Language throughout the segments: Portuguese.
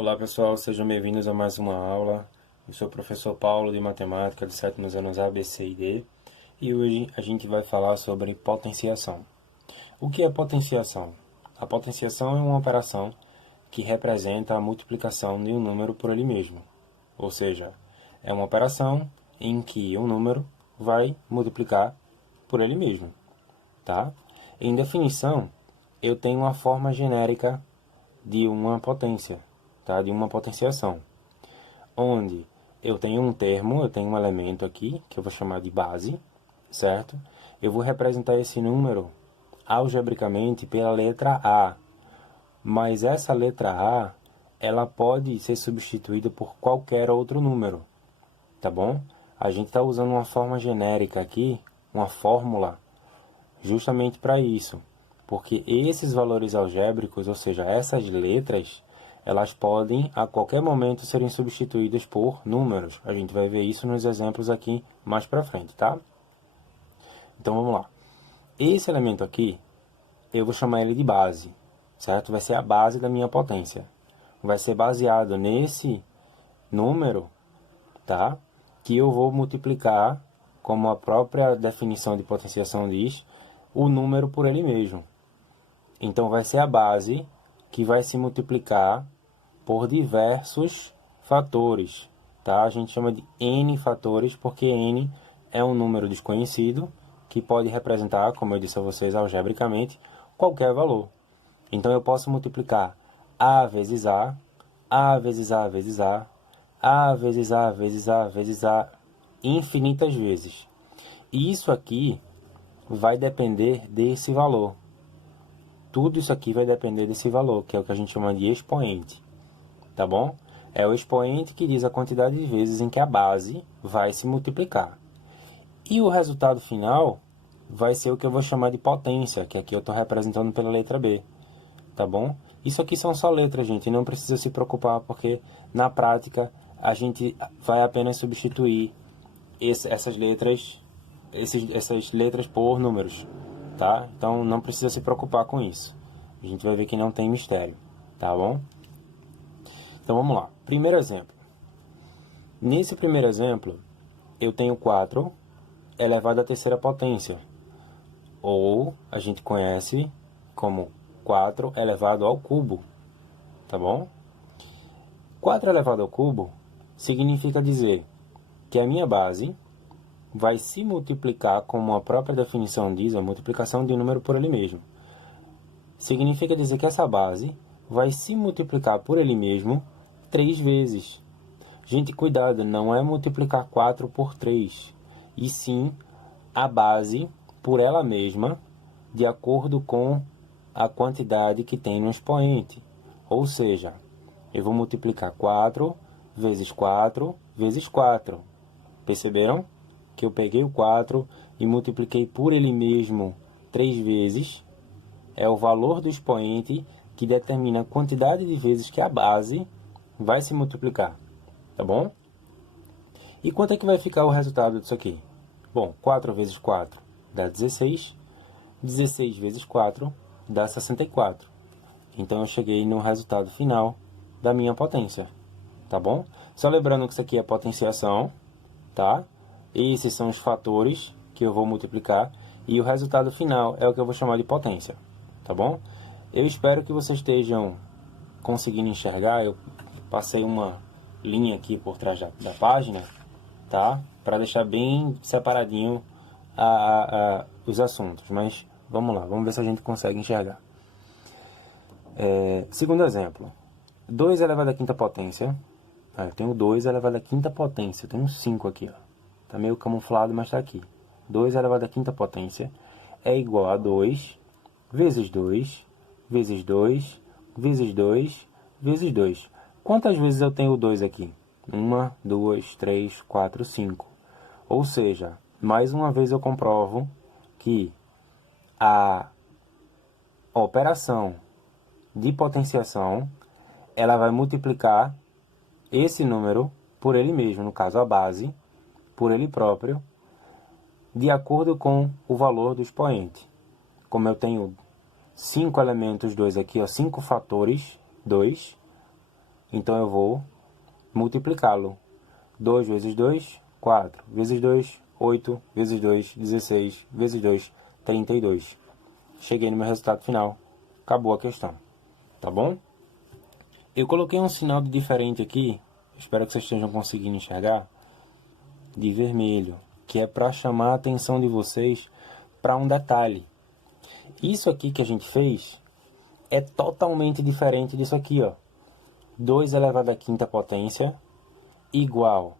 Olá pessoal, sejam bem-vindos a mais uma aula. Eu sou o professor Paulo de Matemática dos sétimos anos A, B, C e D e hoje a gente vai falar sobre potenciação. O que é potenciação? A potenciação é uma operação que representa a multiplicação de um número por ele mesmo, ou seja, é uma operação em que um número vai multiplicar por ele mesmo, tá? Em definição, eu tenho uma forma genérica de uma potência, tá? De uma potenciação, onde eu tenho um termo, eu tenho um elemento aqui, que eu vou chamar de base, certo? Eu vou representar esse número algebricamente pela letra A, mas essa letra A, ela pode ser substituída por qualquer outro número, tá bom? A gente está usando uma forma genérica aqui, uma fórmula, justamente para isso, porque esses valores algébricos, ou seja, essas letras, elas podem a qualquer momento serem substituídas por números. A gente vai ver isso nos exemplos aqui mais para frente, tá? Então vamos lá. Esse elemento aqui, eu vou chamar ele de base, certo? Vai ser a base da minha potência. Vai ser baseado nesse número, tá? Que eu vou multiplicar, como a própria definição de potenciação diz, o número por ele mesmo. Então, vai ser a base que vai se multiplicar por diversos fatores, tá? A gente chama de N fatores, porque N é um número desconhecido que pode representar, como eu disse a vocês, algebricamente, qualquer valor. Então, eu posso multiplicar A vezes A, A vezes A vezes A, A vezes A vezes A vezes A, infinitas vezes. E isso aqui vai depender desse valor. Tudo isso aqui vai depender desse valor, que é o que a gente chama de expoente, tá bom? É o expoente que diz a quantidade de vezes em que a base vai se multiplicar. E o resultado final vai ser o que eu vou chamar de potência, que aqui eu estou representando pela letra B, tá bom? Isso aqui são só letras, gente, e não precisa se preocupar, porque na prática a gente vai apenas substituir essas letras por números, tá? Então não precisa se preocupar com isso. A gente vai ver que não tem mistério, tá bom? Então vamos lá. Primeiro exemplo. Nesse primeiro exemplo, eu tenho 4 elevado à terceira potência, ou a gente conhece como 4 elevado ao cubo, tá bom? 4 elevado ao cubo significa dizer que a minha base vai se multiplicar, como a própria definição diz, a multiplicação de um número por ele mesmo. Significa dizer que essa base vai se multiplicar por ele mesmo 3 vezes. Gente, cuidado, não é multiplicar 4 por 3, e sim a base por ela mesma, de acordo com a quantidade que tem no expoente. Ou seja, eu vou multiplicar 4 vezes 4 vezes 4. Perceberam? Que eu peguei o 4 e multipliquei por ele mesmo 3 vezes. É o valor do expoente que determina a quantidade de vezes que a base vai se multiplicar, tá bom? E quanto é que vai ficar o resultado disso aqui? Bom, 4 vezes 4 dá 16, 16 vezes 4 dá 64. Então eu cheguei no resultado final da minha potência, tá bom? Só lembrando que isso aqui é potenciação, tá? Esses são os fatores que eu vou multiplicar e o resultado final é o que eu vou chamar de potência, tá bom? Eu espero que vocês estejam conseguindo enxergar. Eu passei uma linha aqui por trás da página, tá? Para deixar bem separadinho os assuntos, mas vamos lá, vamos ver se a gente consegue enxergar. Segundo exemplo, 2 elevado à quinta potência. Eu tenho 2 elevado à quinta potência, eu tenho 5 aqui, ó. Tá meio camuflado, mas tá aqui. 2 elevado à quinta potência é igual a 2 vezes 2 vezes 2 vezes 2 vezes 2. Quantas vezes eu tenho o 2 aqui? 1, 2, 3, 4, 5. Ou seja, mais uma vez eu comprovo que a operação de potenciação ela vai multiplicar esse número por ele mesmo, no caso a base, por ele próprio, de acordo com o valor do expoente. Como eu tenho 5 elementos 2 aqui, 5 fatores 2, Então eu vou multiplicá-lo. 2 vezes 2, 4. Vezes 2, 8. Vezes 2, 16. Vezes 2, 32. Cheguei no meu resultado final. Acabou a questão. Tá bom? Eu coloquei um sinal de diferente aqui. Espero que vocês estejam conseguindo enxergar. De vermelho. Que é para chamar a atenção de vocês para um detalhe. Isso aqui que a gente fez é totalmente diferente disso aqui, ó. 2 elevado à quinta potência igual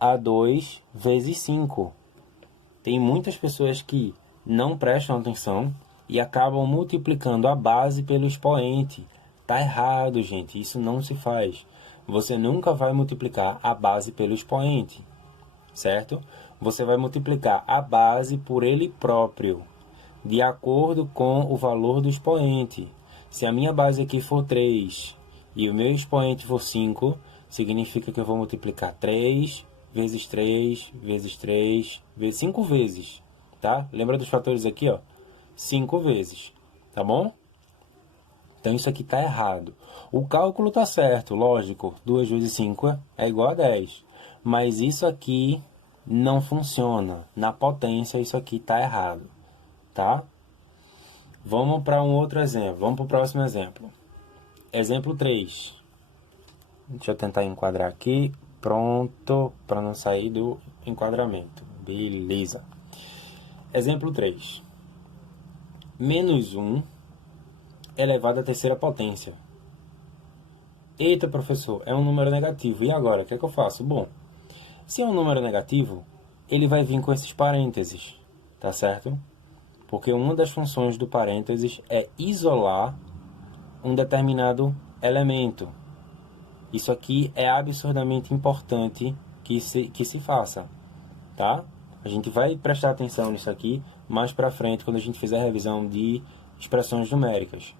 a 2 vezes 5. Tem muitas pessoas que não prestam atenção e acabam multiplicando a base pelo expoente. Tá errado, gente. Isso não se faz. Você nunca vai multiplicar a base pelo expoente, certo? Você vai multiplicar a base por ele próprio, de acordo com o valor do expoente. Se a minha base aqui for 3 e o meu expoente for 5, significa que eu vou multiplicar 3 vezes 3 vezes 3 vezes 5 vezes, tá? Lembra dos fatores aqui, ó? 5 vezes, tá bom? Então isso aqui tá errado. O cálculo tá certo, lógico. 2 vezes 5 é igual a 10. Mas isso aqui não funciona. Na potência isso aqui tá errado, tá? Vamos para um outro exemplo. Vamos para o próximo exemplo. Exemplo 3. Deixa eu tentar enquadrar aqui. Pronto, para não sair do enquadramento. Beleza. Exemplo 3. Menos 1 elevado à terceira potência. Eita, professor, é um número negativo. E agora, o que é que eu faço? Bom, se é um número negativo, ele vai vir com esses parênteses, tá certo? Porque uma das funções do parênteses é isolar um determinado elemento. Isso aqui é absurdamente importante que se faça, tá? A gente vai prestar atenção nisso aqui mais para frente, quando a gente fizer a revisão de expressões numéricas.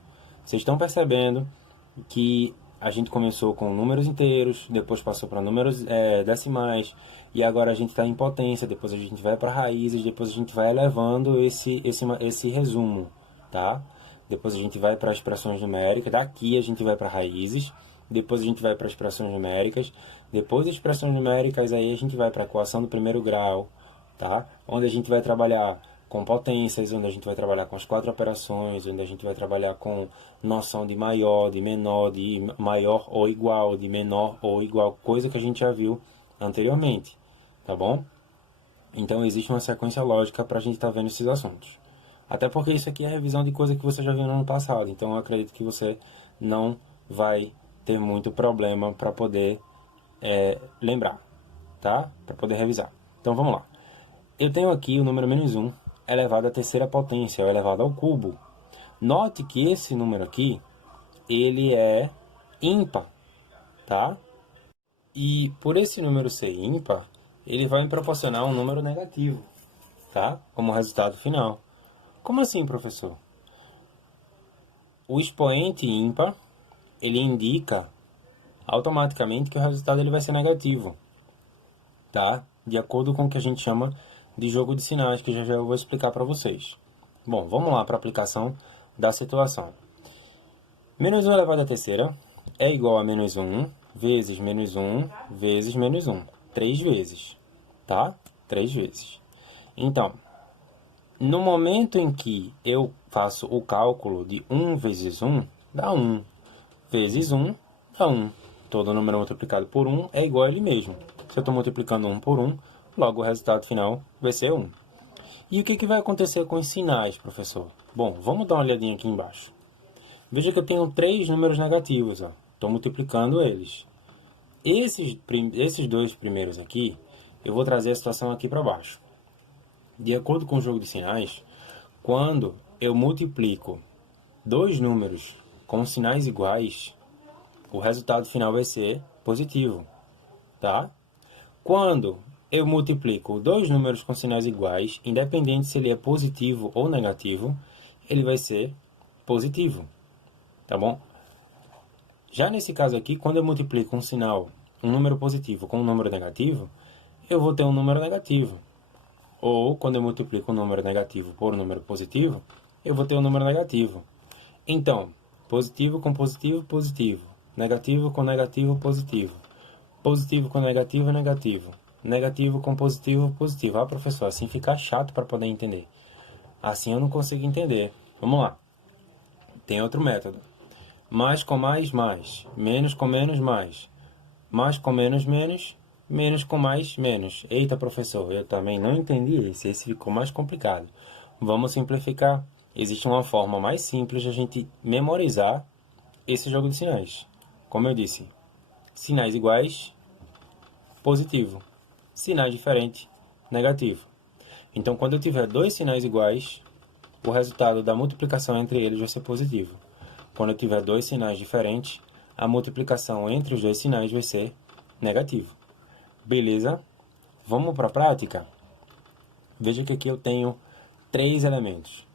Vocês estão percebendo que a gente começou com números inteiros, depois passou para números decimais, e agora a gente está em potência, depois a gente vai para raízes, depois a gente vai elevando esse resumo, tá? Depois a gente vai para expressões numéricas, daqui a gente vai para raízes, depois a gente vai para expressões numéricas, depois das expressões numéricas aí a gente vai para a equação do primeiro grau, tá? Onde a gente vai trabalhar com potências, onde a gente vai trabalhar com as 4 operações, onde a gente vai trabalhar com noção de maior, de menor, de maior ou igual, de menor ou igual, coisa que a gente já viu anteriormente, tá bom? Então existe uma sequência lógica para a gente estar vendo esses assuntos. Até porque isso aqui é revisão de coisa que você já viu no ano passado, então eu acredito que você não vai ter muito problema para poder lembrar, tá? Para poder revisar. Então vamos lá. Eu tenho aqui o número menos 1 elevado à terceira potência, ou elevado ao cubo. Note que esse número aqui, ele é ímpar, tá? E por esse número ser ímpar, ele vai me proporcionar um número negativo, tá? Como resultado final. Como assim, professor? O expoente ímpar, ele indica automaticamente que o resultado ele vai ser negativo, tá? De acordo com o que a gente chama de jogo de sinais, que já eu vou explicar para vocês. Bom, vamos lá para a aplicação da situação. Menos 1 elevado à terceira é igual a menos 1 vezes menos 1 vezes menos 1. 3 vezes, tá? 3 vezes. Então, no momento em que eu faço o cálculo de 1 vezes 1, dá 1. Vezes 1, dá 1. Todo número multiplicado por 1 é igual a ele mesmo. Se eu estou multiplicando 1 por 1, logo o resultado final vai ser 1. E o que vai acontecer com os sinais, professor? Bom, vamos dar uma olhadinha aqui embaixo. Veja que eu tenho 3 números negativos. Estou multiplicando eles. Esses 2 primeiros aqui, eu vou trazer a situação aqui para baixo. De acordo com o jogo de sinais, quando eu multiplico 2 números com sinais iguais, o resultado final vai ser positivo, tá? Quando eu multiplico 2 números com sinais iguais, independente se ele é positivo ou negativo, ele vai ser positivo, tá bom? Já nesse caso aqui, quando eu multiplico um número positivo com um número negativo, eu vou ter um número negativo. Ou, quando eu multiplico um número negativo por um número positivo, eu vou ter um número negativo. Então, positivo com positivo, positivo. Negativo com negativo, positivo. Positivo com negativo, negativo. Negativo com positivo, positivo. Ah, professor, assim fica chato para poder entender. Assim eu não consigo entender. Vamos lá. Tem outro método. Mais com mais, mais. Menos com menos, mais. Mais com menos, menos. Menos com mais, menos. Eita, professor, eu também não entendi esse. Esse ficou mais complicado. Vamos simplificar. Existe uma forma mais simples de a gente memorizar esse jogo de sinais. Como eu disse, sinais iguais, positivo. Sinais diferentes, negativo. Então, quando eu tiver dois sinais iguais, o resultado da multiplicação entre eles vai ser positivo. Quando eu tiver dois sinais diferentes, a multiplicação entre os dois sinais vai ser negativo. Beleza? Vamos para a prática? Veja que aqui eu tenho 3 elementos,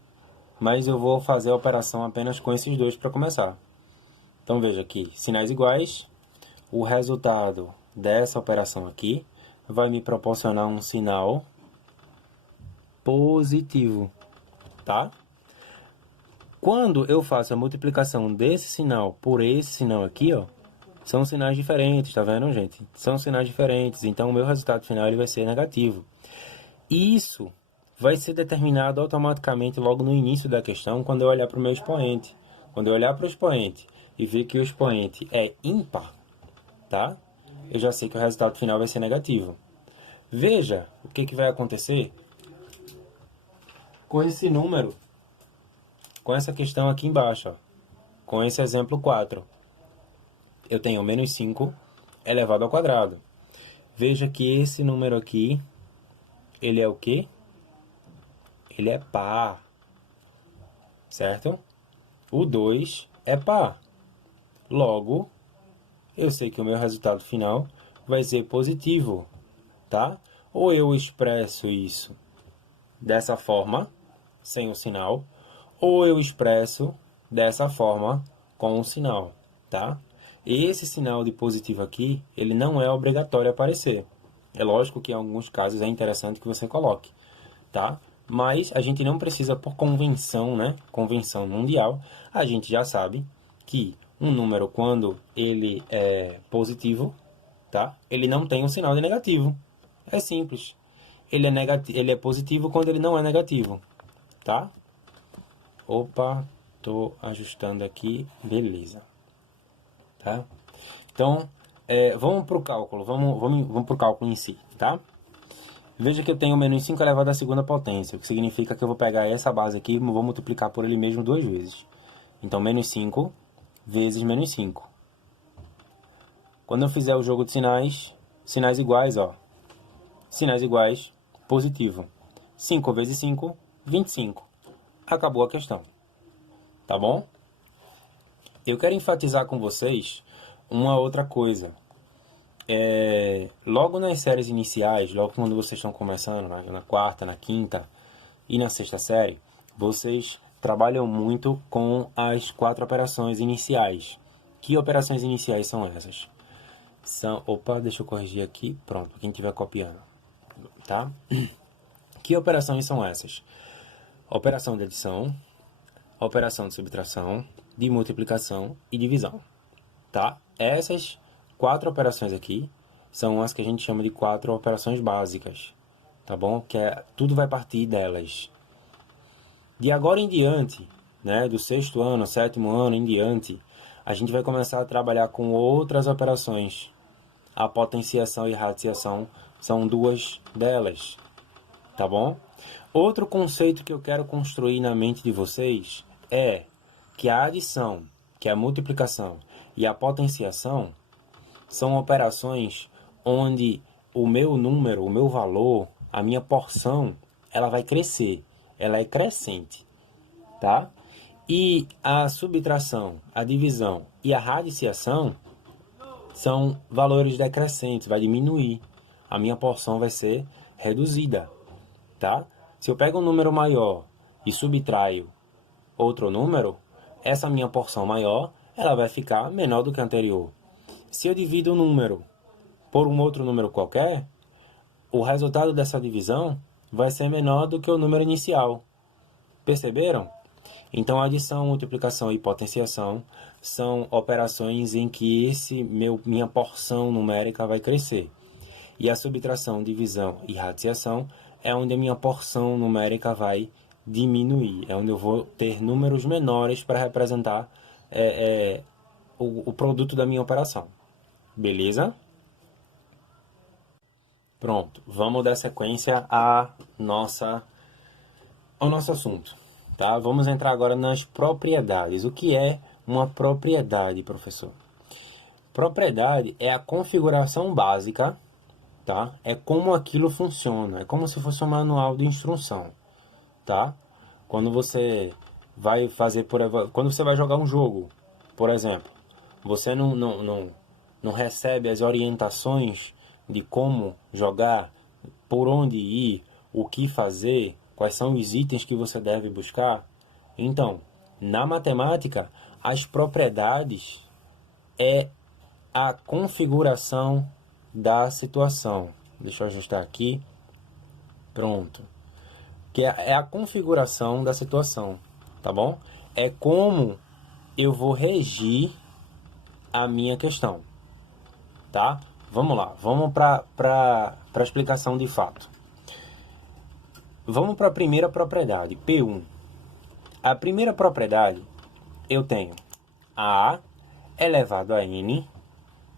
mas eu vou fazer a operação apenas com esses dois para começar. Então veja aqui, sinais iguais, o resultado dessa operação aqui vai me proporcionar um sinal positivo, tá? Quando eu faço a multiplicação desse sinal por esse sinal aqui, ó, são sinais diferentes, tá vendo, gente? São sinais diferentes, então o meu resultado final ele vai ser negativo. Isso vai ser determinado automaticamente logo no início da questão, quando eu olhar para o meu expoente. Quando eu olhar para o expoente e ver que o expoente é ímpar, tá? Eu já sei que o resultado final vai ser negativo. Veja o que vai acontecer com esse número, com essa questão aqui embaixo, ó, com esse exemplo 4. Eu tenho menos 5 elevado ao quadrado. Veja que esse número aqui, ele é o quê? Ele é par, certo? O 2 é par. Logo, eu sei que o meu resultado final vai ser positivo, tá? Ou eu expresso isso dessa forma, sem o sinal, ou eu expresso dessa forma com o sinal, tá? Esse sinal de positivo aqui, ele não é obrigatório aparecer. É lógico que em alguns casos é interessante que você coloque, tá? Mas a gente não precisa, por convenção, né? Convenção mundial, a gente já sabe que um número, quando ele é positivo, tá? Ele não tem um sinal de negativo. É simples. Ele é positivo quando ele não é negativo, tá? Opa, tô ajustando aqui, beleza. Tá? Então, vamos para o cálculo, vamos para o cálculo em si, tá? Veja que eu tenho menos 5 elevado à segunda potência, o que significa que eu vou pegar essa base aqui e vou multiplicar por ele mesmo 2 vezes. Então, menos 5 vezes menos 5. Quando eu fizer o jogo de sinais, sinais iguais, ó. Sinais iguais, positivo. 5 vezes 5, 25. Acabou a questão. Tá bom? Eu quero enfatizar com vocês uma outra coisa. Logo nas séries iniciais, logo quando vocês estão começando, na quarta, na quinta e na sexta série, vocês trabalham muito com as 4 operações iniciais. Que operações iniciais são essas? Opa, deixa eu corrigir aqui. Pronto, quem estiver copiando. Tá? Que operações são essas? Operação de adição, operação de subtração, de multiplicação e divisão. Tá? Essas 4 operações aqui são as que a gente chama de 4 operações básicas, tá bom? Tudo vai partir delas. De agora em diante, né, do 6º ano, 7º ano em diante, a gente vai começar a trabalhar com outras operações. A potenciação e radiciação são 2 delas, tá bom? Outro conceito que eu quero construir na mente de vocês é que a adição, que é a multiplicação e a potenciação são operações onde o meu número, o meu valor, a minha porção, ela vai crescer, ela é crescente, tá? E a subtração, a divisão e a radiciação são valores decrescentes, vai diminuir. A minha porção vai ser reduzida, tá? Se eu pego um número maior e subtraio outro número, essa minha porção maior, ela vai ficar menor do que a anterior. Se eu divido um número por um outro número qualquer, o resultado dessa divisão vai ser menor do que o número inicial. Perceberam? Então, adição, multiplicação e potenciação são operações em que minha porção numérica vai crescer. E a subtração, divisão e radiciação é onde a minha porção numérica vai diminuir. É onde eu vou ter números menores para representar o produto da minha operação. Beleza? Pronto, vamos dar sequência ao nosso assunto. Tá? Vamos entrar agora nas propriedades. O que é uma propriedade, professor? Propriedade é a configuração básica, tá? É como aquilo funciona, é como se fosse um manual de instrução, tá? Quando você vai fazer, quando você vai jogar um jogo, por exemplo, você não recebe as orientações de como jogar, por onde ir, o que fazer, quais são os itens que você deve buscar. Então, na matemática, as propriedades é a configuração da situação. Deixa eu ajustar aqui. Pronto. Que é a configuração da situação, tá bom? É como eu vou regir a minha questão, tá? Vamos lá, vamos para a explicação de fato. Vamos para a primeira propriedade, P1. A primeira propriedade, eu tenho A elevado a N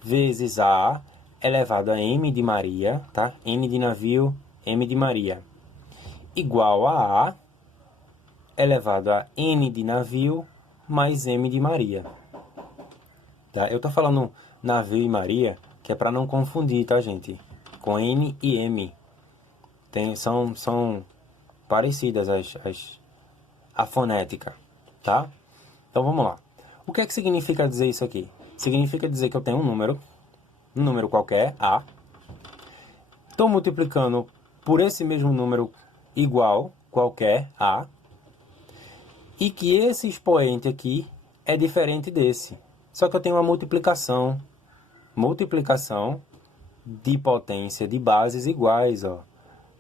vezes A elevado a M de Maria, tá? M de navio, M de Maria, igual a A elevado a N de navio mais M de Maria. Tá? Eu tô falando navio e Maria, que é para não confundir, tá, gente? Com N e M. São parecidas a fonética, tá? Então vamos lá. O que é que significa dizer isso aqui? Significa dizer que eu tenho um número qualquer, A. Estou multiplicando por esse mesmo número igual, qualquer, A. E que esse expoente aqui é diferente desse. Só que eu tenho uma multiplicação de potência de bases iguais, ó.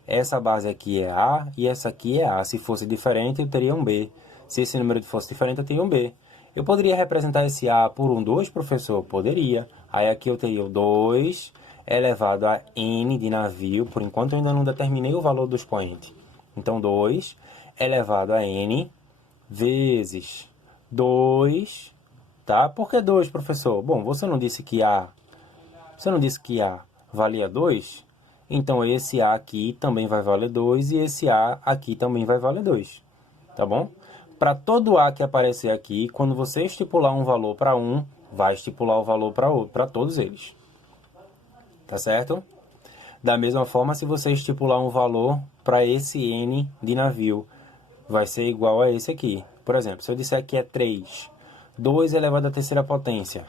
Essa base aqui é A e essa aqui é A. Se fosse diferente, eu teria um B. Se esse número fosse diferente, eu teria um B. Eu poderia representar esse A por um 2, professor? Poderia. Aí aqui eu teria o 2 elevado a N de navio. Por enquanto eu ainda não determinei o valor do expoente. Então 2 elevado a N vezes 2, tá? Por que 2, professor? Bom, você não disse que A valia 2? Então esse A aqui também vai valer 2 e esse A aqui também vai valer 2, tá bom? Para todo A que aparecer aqui, quando você estipular um valor para um, vai estipular o valor para outro, para todos eles. Tá certo? Da mesma forma, se você estipular um valor para esse N de navio, vai ser igual a esse aqui. Por exemplo, se eu disser que é 3, 2 elevado à terceira potência,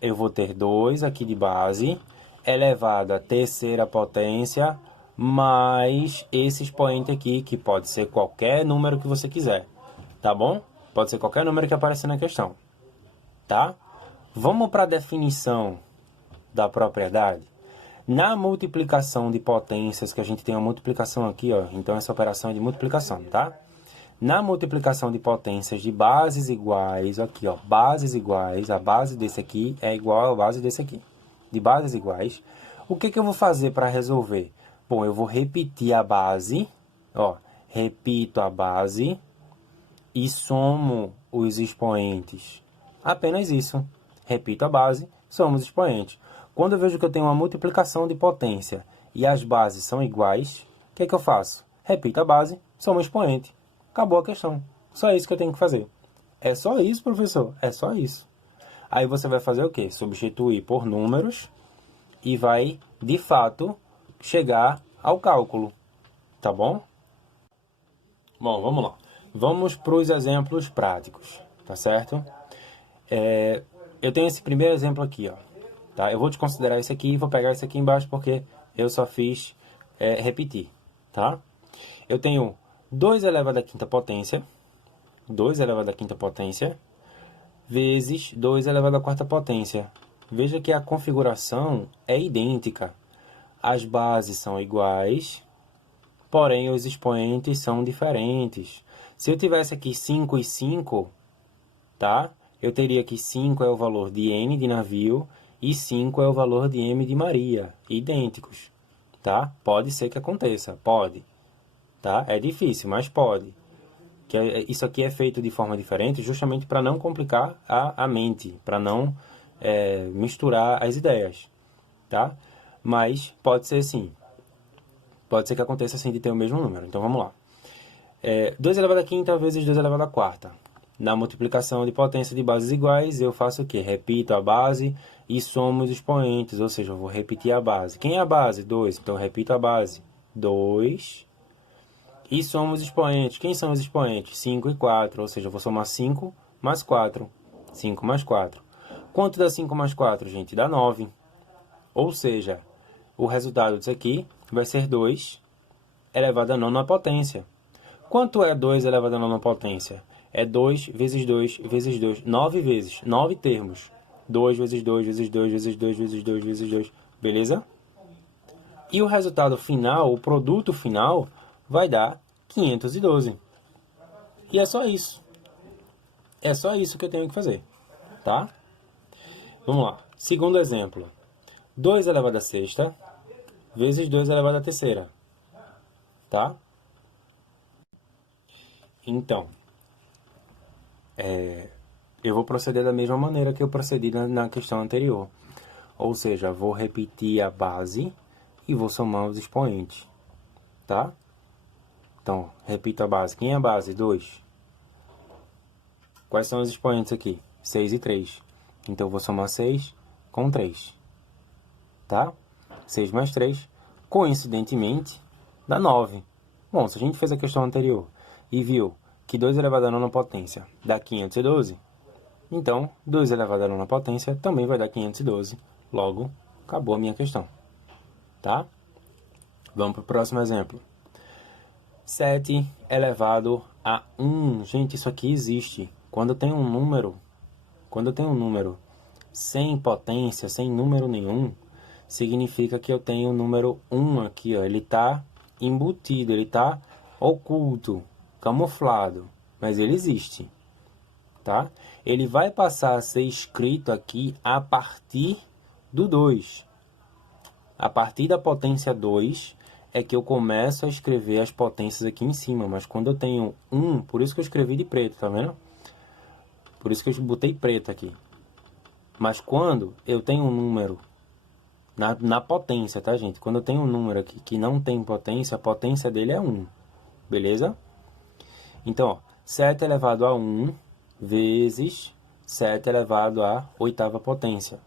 eu vou ter 2 aqui de base, elevado à terceira potência, mais esse expoente aqui, que pode ser qualquer número que você quiser, tá bom? Pode ser qualquer número que aparecer na questão, tá? Vamos para a definição da propriedade. Na multiplicação de potências, que a gente tem uma multiplicação aqui, ó, então essa operação é de multiplicação, tá? Na multiplicação de potências de bases iguais, aqui, ó, bases iguais, a base desse aqui é igual à base desse aqui, de bases iguais. O que eu vou fazer para resolver? Bom, eu vou repetir a base, ó, repito a base e somo os expoentes. Apenas isso. Repito a base, somo os expoentes. Quando eu vejo que eu tenho uma multiplicação de potência e as bases são iguais, o que eu faço? Repito a base, somo o expoente. Acabou a questão. Só isso que eu tenho que fazer. É só isso, professor? É só isso. Aí você vai fazer o quê? Substituir por números e vai, de fato, chegar ao cálculo, tá bom? Bom, vamos lá. Vamos para os exemplos práticos, tá certo? Eu tenho esse primeiro exemplo aqui, ó. Tá? Eu vou desconsiderar esse aqui e vou pegar esse aqui embaixo porque eu só fiz repetir, tá? Eu tenho 2 elevado à quinta potência, 2 elevado à quinta potência, vezes 2 elevado à quarta potência. Veja que a configuração é idêntica. As bases são iguais, porém os expoentes são diferentes. Se eu tivesse aqui 5 e 5, tá? eu teria que 5 é o valor de N de navio e 5 é o valor de M de Maria, idênticos, tá? Pode ser que aconteça, pode, tá? É difícil, mas pode. Isso aqui é feito de forma diferente justamente para não complicar a mente, para não misturar as ideias, tá? Mas pode ser sim. Pode ser que aconteça assim de ter o mesmo número. Então vamos lá. 2 elevado a quinta vezes 2 elevado a quarta. Na multiplicação de potência de bases iguais, eu faço o quê? Repito a base e somo os expoentes, ou seja, eu vou repetir a base. Quem é a base? 2. Então eu repito a base. 2. E somo os expoentes. Quem são os expoentes? 5 e 4, ou seja, eu vou somar 5 mais 4. 5 mais 4. Quanto dá 5 mais 4, gente? Dá 9. Ou seja, o resultado disso aqui vai ser 2 elevado a nona potência. Quanto é 2 elevado a nona potência? É 2 vezes 2 vezes 2. 9 vezes. 9 termos. 2 vezes 2 vezes 2 vezes 2 vezes 2 vezes 2. Beleza? E o resultado final, o produto final, vai dar 512. E é só isso. É só isso que eu tenho que fazer. Tá? Vamos lá. Segundo exemplo. 2 elevado a sexta vezes 2 elevado a terceira. Tá? Então, eu vou proceder da mesma maneira que eu procedi na questão anterior. Ou seja, vou repetir a base e vou somar os expoentes. Tá? Então, repito a base. Quem é a base? 2. Quais são os expoentes aqui? 6 e 3. Então, eu vou somar 6 com 3. Tá? 6 mais 3, coincidentemente, dá 9. Bom, se a gente fez a questão anterior e viu que 2 elevado a nona potência dá 512, então 2 elevado a nona potência também vai dar 512. Logo, acabou a minha questão. Tá? Vamos para o próximo exemplo. 7 elevado a 1. Gente, isso aqui existe. Quando eu tenho um número sem potência, sem número nenhum, significa que eu tenho o número 1 aqui, ó. Ele está embutido, ele está oculto, camuflado, mas ele existe, tá? Ele vai passar a ser escrito aqui a partir do 2. A partir da potência 2 é que eu começo a escrever as potências aqui em cima, mas quando eu tenho 1, por isso que eu escrevi de preto, tá vendo? Por isso que eu botei preto aqui. Mas quando eu tenho um número na potência, tá, gente? Quando eu tenho um número aqui que não tem potência, a potência dele é 1. Beleza? Então, ó, 7 elevado a 1 vezes 7 elevado à oitava potência.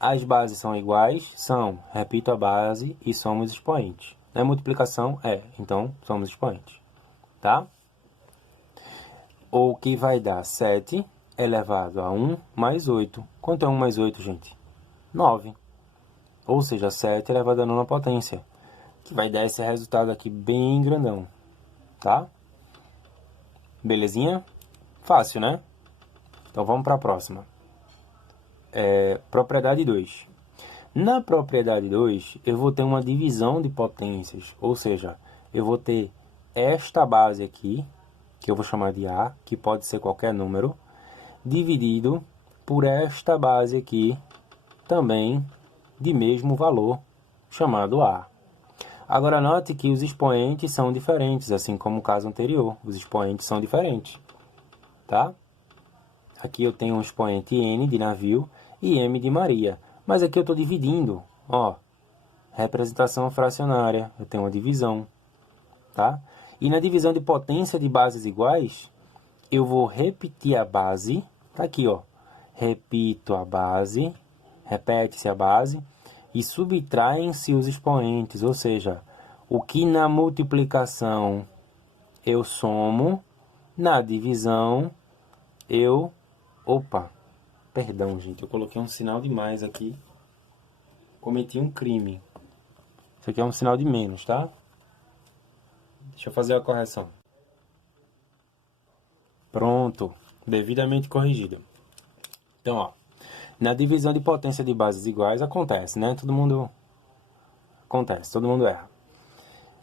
As bases são iguais? São. Repito a base e somos expoentes. Na multiplicação, então, somos expoentes. Tá? O que vai dar 7 elevado a 1 mais 8. Quanto é 1 mais 8, gente? 9. Ou seja, 7 elevado a nona potência. Que vai dar esse resultado aqui bem grandão. Tá? Belezinha? Fácil, né? Então vamos para a próxima. Propriedade 2. Na propriedade 2, eu vou ter uma divisão de potências. Ou seja, eu vou ter esta base aqui, que eu vou chamar de A, que pode ser qualquer número, dividido por esta base aqui, também de mesmo valor, chamado A. Agora, note que os expoentes são diferentes, assim como o caso anterior. Os expoentes são diferentes, tá? Aqui eu tenho um expoente N de navio e M de Maria. Mas aqui eu estou dividindo, ó. Representação fracionária, eu tenho uma divisão, tá? E na divisão de potência de bases iguais, eu vou repetir a base, tá aqui, ó. Repito a base, repete-se a base, e subtraem-se os expoentes, ou seja, o que na multiplicação eu somo, na divisão eu... Opa, perdão, gente, eu coloquei um sinal de mais aqui, cometi um crime. Isso aqui é um sinal de menos, tá? Deixa eu fazer a correção. Pronto, devidamente corrigido. Então, ó, na divisão de potência de bases iguais acontece, né? Todo mundo erra.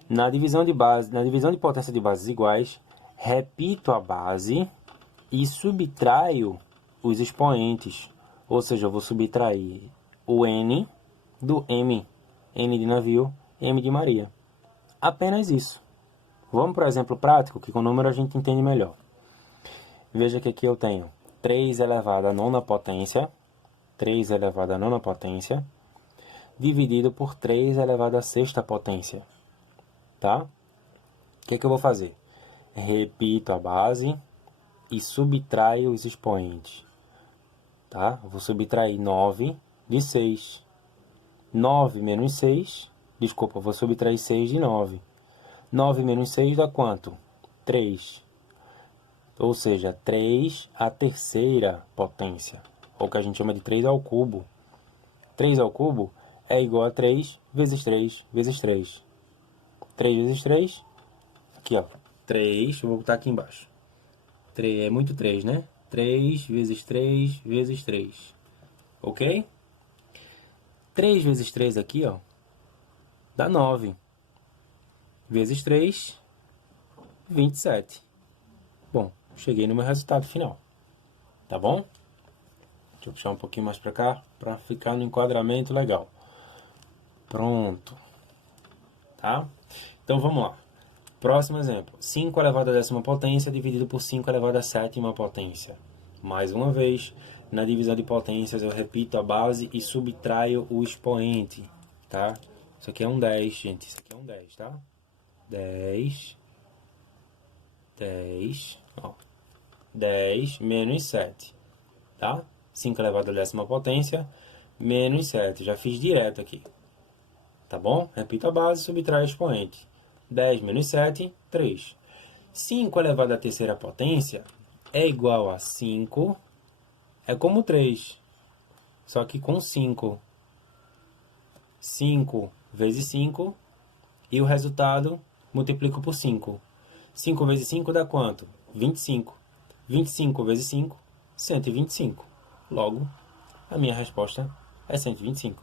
Na divisão de potência de bases iguais, repito a base e subtraio os expoentes. Ou seja, eu vou subtrair o N do M. N de navio, M de Maria. Apenas isso. Vamos para o exemplo prático, que com o número a gente entende melhor. Veja que aqui eu tenho 3 elevado à nona potência, 3 elevado à nona potência, dividido por 3 elevado à sexta potência. Tá? O que eu vou fazer? Repito a base e subtraio os expoentes. Tá? Eu vou subtrair 9 de 6. 9 menos 6, desculpa, eu vou subtrair 6 de 9. 9 menos 6 dá quanto? 3. Ou seja, 3 à terceira potência, ou que a gente chama de 3 ao cubo. 3 ao cubo é igual a 3 vezes 3 vezes 3. 3 vezes 3, aqui ó, 3, eu vou botar aqui embaixo. 3, é muito 3, né? 3 vezes 3 vezes 3. Ok? 3 vezes 3 aqui, ó, dá 9. Vezes 3, 27. Bom, cheguei no meu resultado final. Tá bom? Deixa eu puxar um pouquinho mais para cá, para ficar no enquadramento legal. Pronto. Tá? Então, vamos lá. Próximo exemplo. 5 elevado à décima potência dividido por 5 elevado à sétima potência. Mais uma vez, na divisão de potências, eu repito a base e subtraio o expoente. Tá? Isso aqui é um 10, gente. Isso aqui é um 10, tá? 10, ó, 10 menos 7, tá? 5 elevado à décima potência, menos 7, já fiz direto aqui, tá bom? Repito a base, subtrai o expoente. 10 menos 7, 3. 5 elevado à terceira potência é igual a 5, é como 3, só que com 5. 5 vezes 5, e o resultado multiplico por 5. 5 vezes 5 dá quanto? 25. 25 vezes 5, 125. Logo, a minha resposta é 125.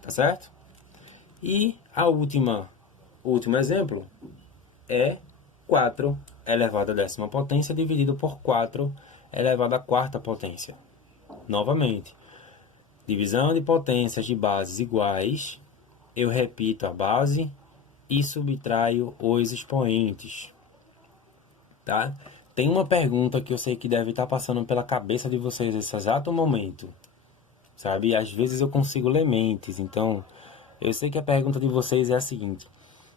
Tá certo? E o último exemplo é 4 elevado à décima potência dividido por 4 elevado à quarta potência. Novamente, divisão de potências de bases iguais, eu repito a base e subtraio os expoentes, tá? Tem uma pergunta que eu sei que deve estar passando pela cabeça de vocês nesse exato momento, sabe? Às vezes eu consigo ler mentes, então eu sei que a pergunta de vocês é a seguinte: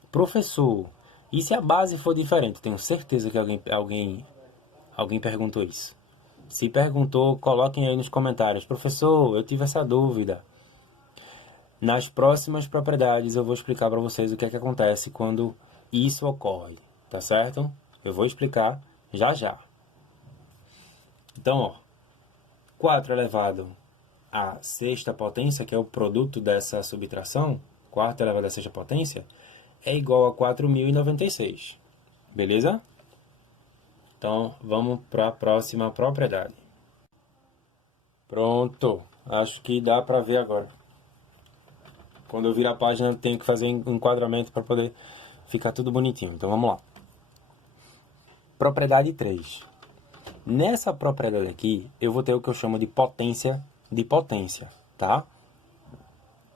professor, e se a base for diferente? Tenho certeza que alguém perguntou isso. Se perguntou, coloquem aí nos comentários: professor, eu tive essa dúvida. Nas próximas propriedades eu vou explicar para vocês o que é que acontece quando isso ocorre, tá certo? Eu vou explicar já já. Então, ó, 4 elevado à sexta potência, que é o produto dessa subtração, 4 elevado à sexta potência, é igual a 4.096, beleza? Então, vamos para a próxima propriedade. Pronto, acho que dá para ver agora. Quando eu virar a página, eu tenho que fazer um enquadramento para poder ficar tudo bonitinho. Então, vamos lá. Propriedade 3. Nessa propriedade aqui, eu vou ter o que eu chamo de potência, tá?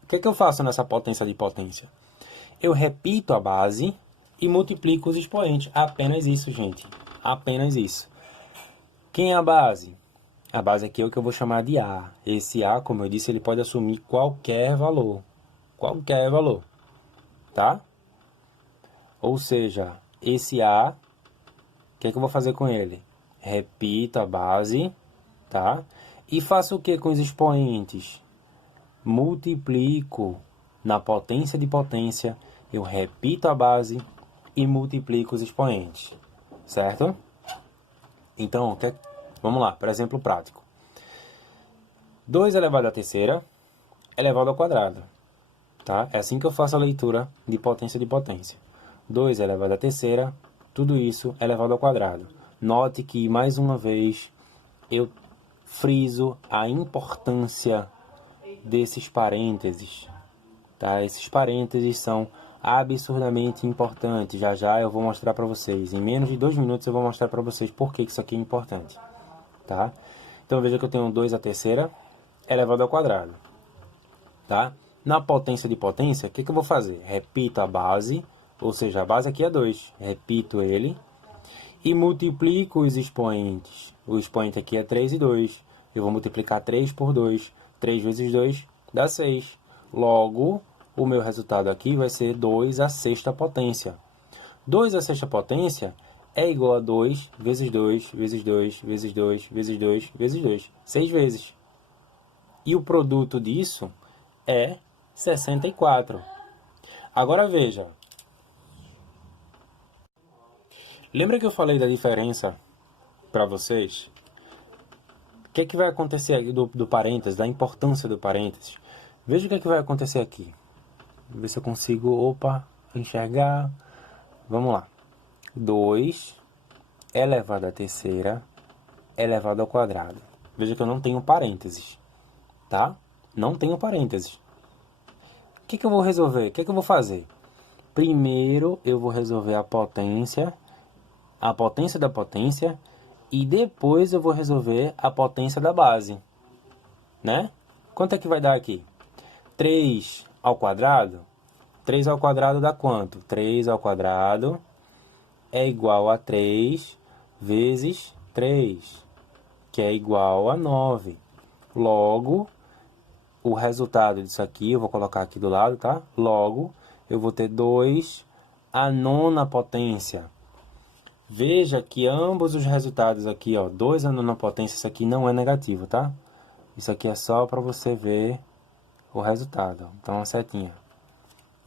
O que eu faço nessa potência de potência? Eu repito a base e multiplico os expoentes. Apenas isso, gente. Apenas isso. Quem é a base? A base aqui é o que eu vou chamar de A. Esse A, como eu disse, ele pode assumir qualquer valor. Qualquer valor, tá? Ou seja, esse A, o que eu vou fazer com ele? Repito a base, tá? E faço o que com os expoentes? Multiplico na potência de potência, eu repito a base e multiplico os expoentes, certo? Então, vamos lá, por exemplo prático. 2 elevado à terceira elevado ao quadrado. Tá? É assim que eu faço a leitura de potência. 2 elevado à terceira, tudo isso elevado ao quadrado. Note que, mais uma vez, eu friso a importância desses parênteses. Tá? Esses parênteses são absurdamente importante. Já já eu vou mostrar para vocês. Em menos de 2 minutos eu vou mostrar para vocês por que isso aqui é importante. Tá? Então veja que eu tenho 2 à terceira elevado ao quadrado. Tá? Na potência de potência, o que eu vou fazer? Repito a base, ou seja, a base aqui é 2. Repito ele e multiplico os expoentes. O expoente aqui é 3 e 2. Eu vou multiplicar 3 por 2. 3 vezes 2 dá 6. Logo, o meu resultado aqui vai ser 2 à sexta potência. 2 à sexta potência é igual a 2 vezes 2, vezes 2, vezes 2, vezes 2, vezes 2. 6 vezes. E o produto disso é 64. Agora veja. Lembra que eu falei da diferença para vocês? O que vai acontecer aqui do parênteses, da importância do parênteses? Veja o que vai acontecer aqui. Ver se eu consigo, enxergar. Vamos lá. 2 elevado à terceira elevado ao quadrado. Veja que eu não tenho parênteses, tá? Não tenho parênteses. O que eu vou resolver? O que eu vou fazer? Primeiro eu vou resolver a potência da potência, e depois eu vou resolver a potência da base, né? Quanto é que vai dar aqui? 3 ao quadrado? 3 ao quadrado dá quanto? 3 ao quadrado é igual a 3 vezes 3, que é igual a 9. Logo, o resultado disso aqui, eu vou colocar aqui do lado, tá? Logo, eu vou ter 2 à nona potência. Veja que ambos os resultados aqui, 2 à nona potência, isso aqui não é negativo, tá? Isso aqui é só para você ver o resultado. Então, a setinha.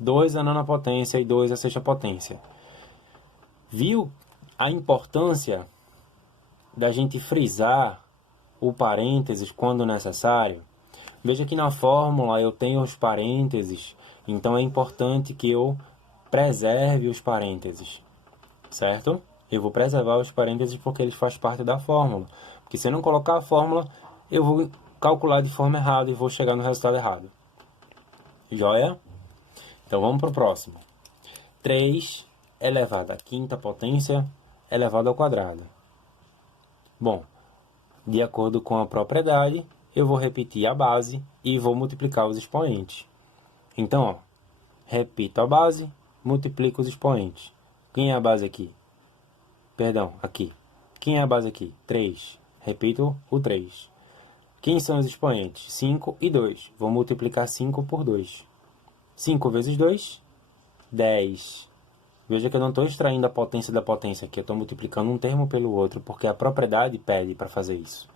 2 à nona potência e 2 à sexta potência. Viu a importância da gente frisar o parênteses quando necessário? Veja que na fórmula eu tenho os parênteses, então é importante que eu preserve os parênteses, certo? Eu vou preservar os parênteses porque eles fazem parte da fórmula. Porque se eu não colocar a fórmula, eu vou calcular de forma errada e vou chegar no resultado errado. Joia? Então vamos para o próximo. 3 elevado à quinta potência elevado ao quadrado. Bom, de acordo com a propriedade, eu vou repetir a base e vou multiplicar os expoentes. Então, repito a base, multiplico os expoentes. Quem é a base aqui? Perdão, aqui. Quem é a base aqui? 3. Repito o 3. Quem são os expoentes? 5 e 2. Vou multiplicar 5 por 2. 5 vezes 2, 10. Veja que eu não estou extraindo a potência da potência aqui. Eu estou multiplicando um termo pelo outro, porque a propriedade pede para fazer isso.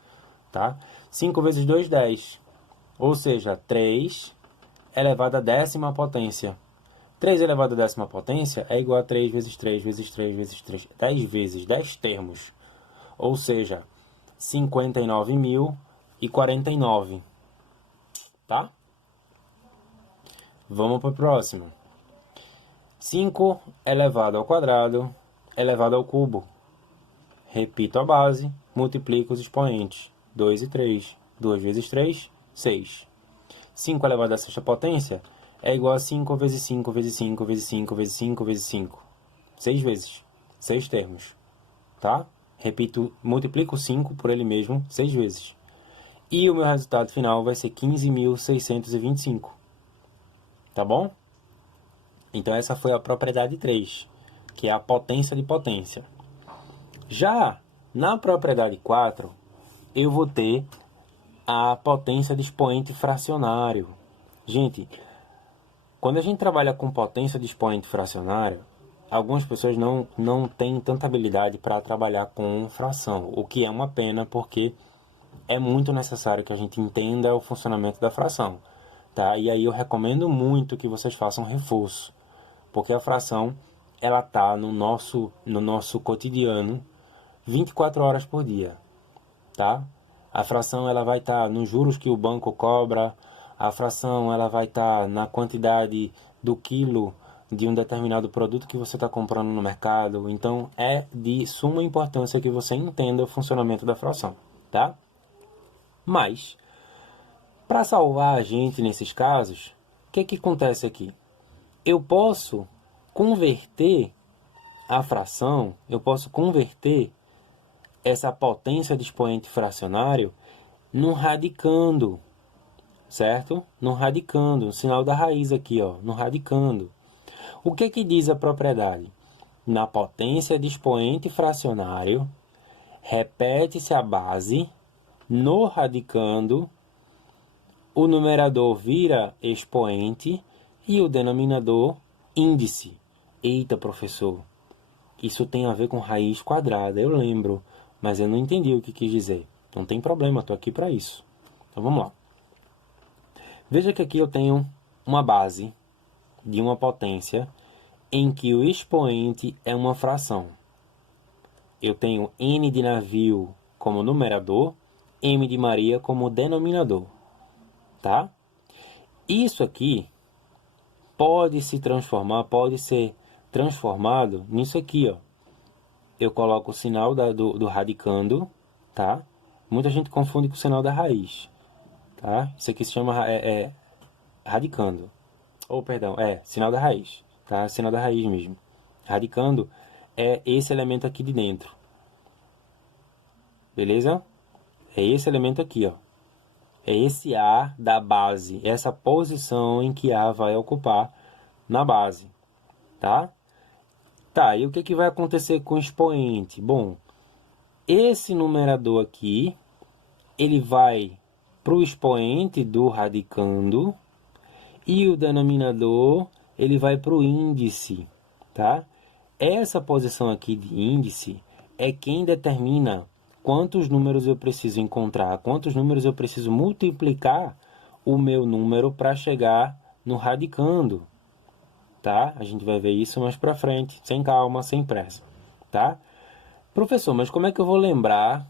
Tá? 5 vezes 2, 10. Ou seja, 3 elevado à décima potência. 3 elevado à décima potência é igual a 3 vezes 3 vezes 3 vezes 3. 10 vezes, 10 termos. Ou seja, 59.049. Tá? Vamos para o próximo. 5 elevado ao quadrado elevado ao cubo. Repito a base, multiplico os expoentes. 2 e 3. 2 vezes 3, 6. 5 elevado à sexta potência é igual a 5 vezes 5 vezes 5 vezes 5 vezes 5 vezes 5. 6 vezes. 6 termos. Tá? Repito, multiplico 5 por ele mesmo 6 vezes. E o meu resultado final vai ser 15.625. Tá bom? Então essa foi a propriedade 3, que é a potência de potência. Já na propriedade 4, eu vou ter a potência de expoente fracionário. Gente, quando a gente trabalha com potência de expoente fracionário, algumas pessoas não têm tanta habilidade para trabalhar com fração, o que é uma pena, porque é muito necessário que a gente entenda o funcionamento da fração. Tá? E aí eu recomendo muito que vocês façam reforço, porque a fração ela está no nosso cotidiano 24 horas por dia. Tá? A fração ela vai estar nos juros que o banco cobra, a fração ela vai estar na quantidade do quilo de um determinado produto que você está comprando no mercado. Então é de suma importância que você entenda o funcionamento da fração. Tá? Mas, para salvar a gente nesses casos, o que acontece aqui? eu posso converter a fração, eu posso converter essa potência de expoente fracionário num radicando, certo? No radicando, o sinal da raiz aqui, ó, no radicando. O que que diz a propriedade? Na potência de expoente fracionário, repete-se a base, no radicando, o numerador vira expoente e o denominador índice. Eita, professor, isso tem a ver com raiz quadrada, eu lembro, mas eu não entendi o que quis dizer. Não tem problema, estou aqui para isso. Então vamos lá. Veja que aqui eu tenho uma base de uma potência em que o expoente é uma fração. Eu tenho N de navio como numerador, M de Maria como denominador. Tá? Isso aqui pode se transformar, pode ser transformado nisso aqui, ó. Eu coloco o sinal do radicando, tá? Muita gente confunde com o sinal da raiz, tá? Isso aqui se chama radicando. Ou, perdão, sinal da raiz, tá? Sinal da raiz mesmo. Radicando é esse elemento aqui de dentro. Beleza? É esse elemento aqui, ó. É esse A da base, essa posição em que A vai ocupar na base, tá? Tá, e o que que vai acontecer com o expoente? Bom, esse numerador aqui, ele vai para o expoente do radicando e o denominador, ele vai para o índice, tá? Essa posição aqui de índice é quem determina quantos números eu preciso encontrar, quantos números eu preciso multiplicar o meu número para chegar no radicando, tá? A gente vai ver isso mais para frente, sem calma, sem pressa, tá? Professor, mas como é que eu vou lembrar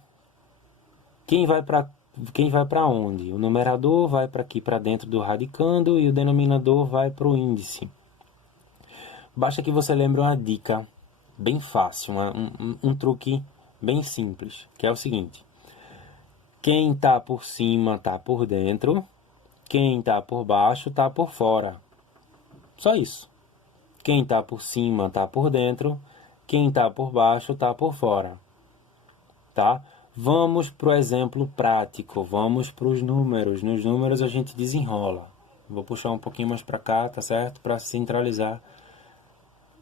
quem vai para onde? O numerador vai para aqui, para dentro do radicando, e o denominador vai para o índice. Basta que você lembre uma dica bem fácil, um truque bem simples, que é o seguinte: quem está por cima está por dentro, quem está por baixo está por fora. Só isso. Quem está por cima está por dentro, quem está por baixo está por fora. Tá? Vamos para o exemplo prático, vamos para os números. Nos números a gente desenrola. Vou puxar um pouquinho mais para cá, tá certo? Para centralizar.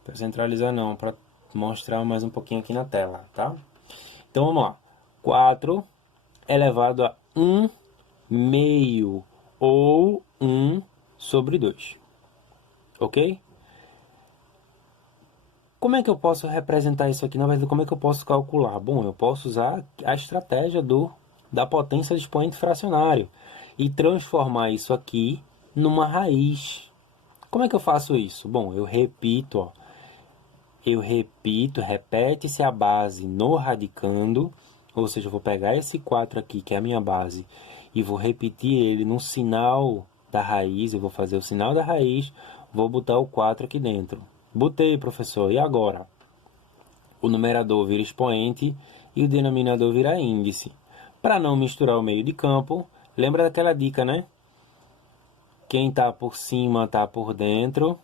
Para centralizar não, para mostrar mais um pouquinho aqui na tela, tá? Então vamos lá. 4 elevado a 1 meio ou 1 sobre 2. Ok? Como é que eu posso representar isso aqui? Na verdade, como é que eu posso calcular? Bom, eu posso usar a estratégia da potência de expoente fracionário e transformar isso aqui numa raiz. Como é que eu faço isso? Bom, eu repito, ó. Repete-se a base no radicando, ou seja, eu vou pegar esse 4 aqui, que é a minha base, e vou repetir ele no sinal da raiz, eu vou fazer o sinal da raiz, vou botar o 4 aqui dentro. Botei, professor, e agora? O numerador vira expoente e o denominador vira índice. Para não misturar o meio de campo, lembra daquela dica, né? Quem está por cima está por dentro,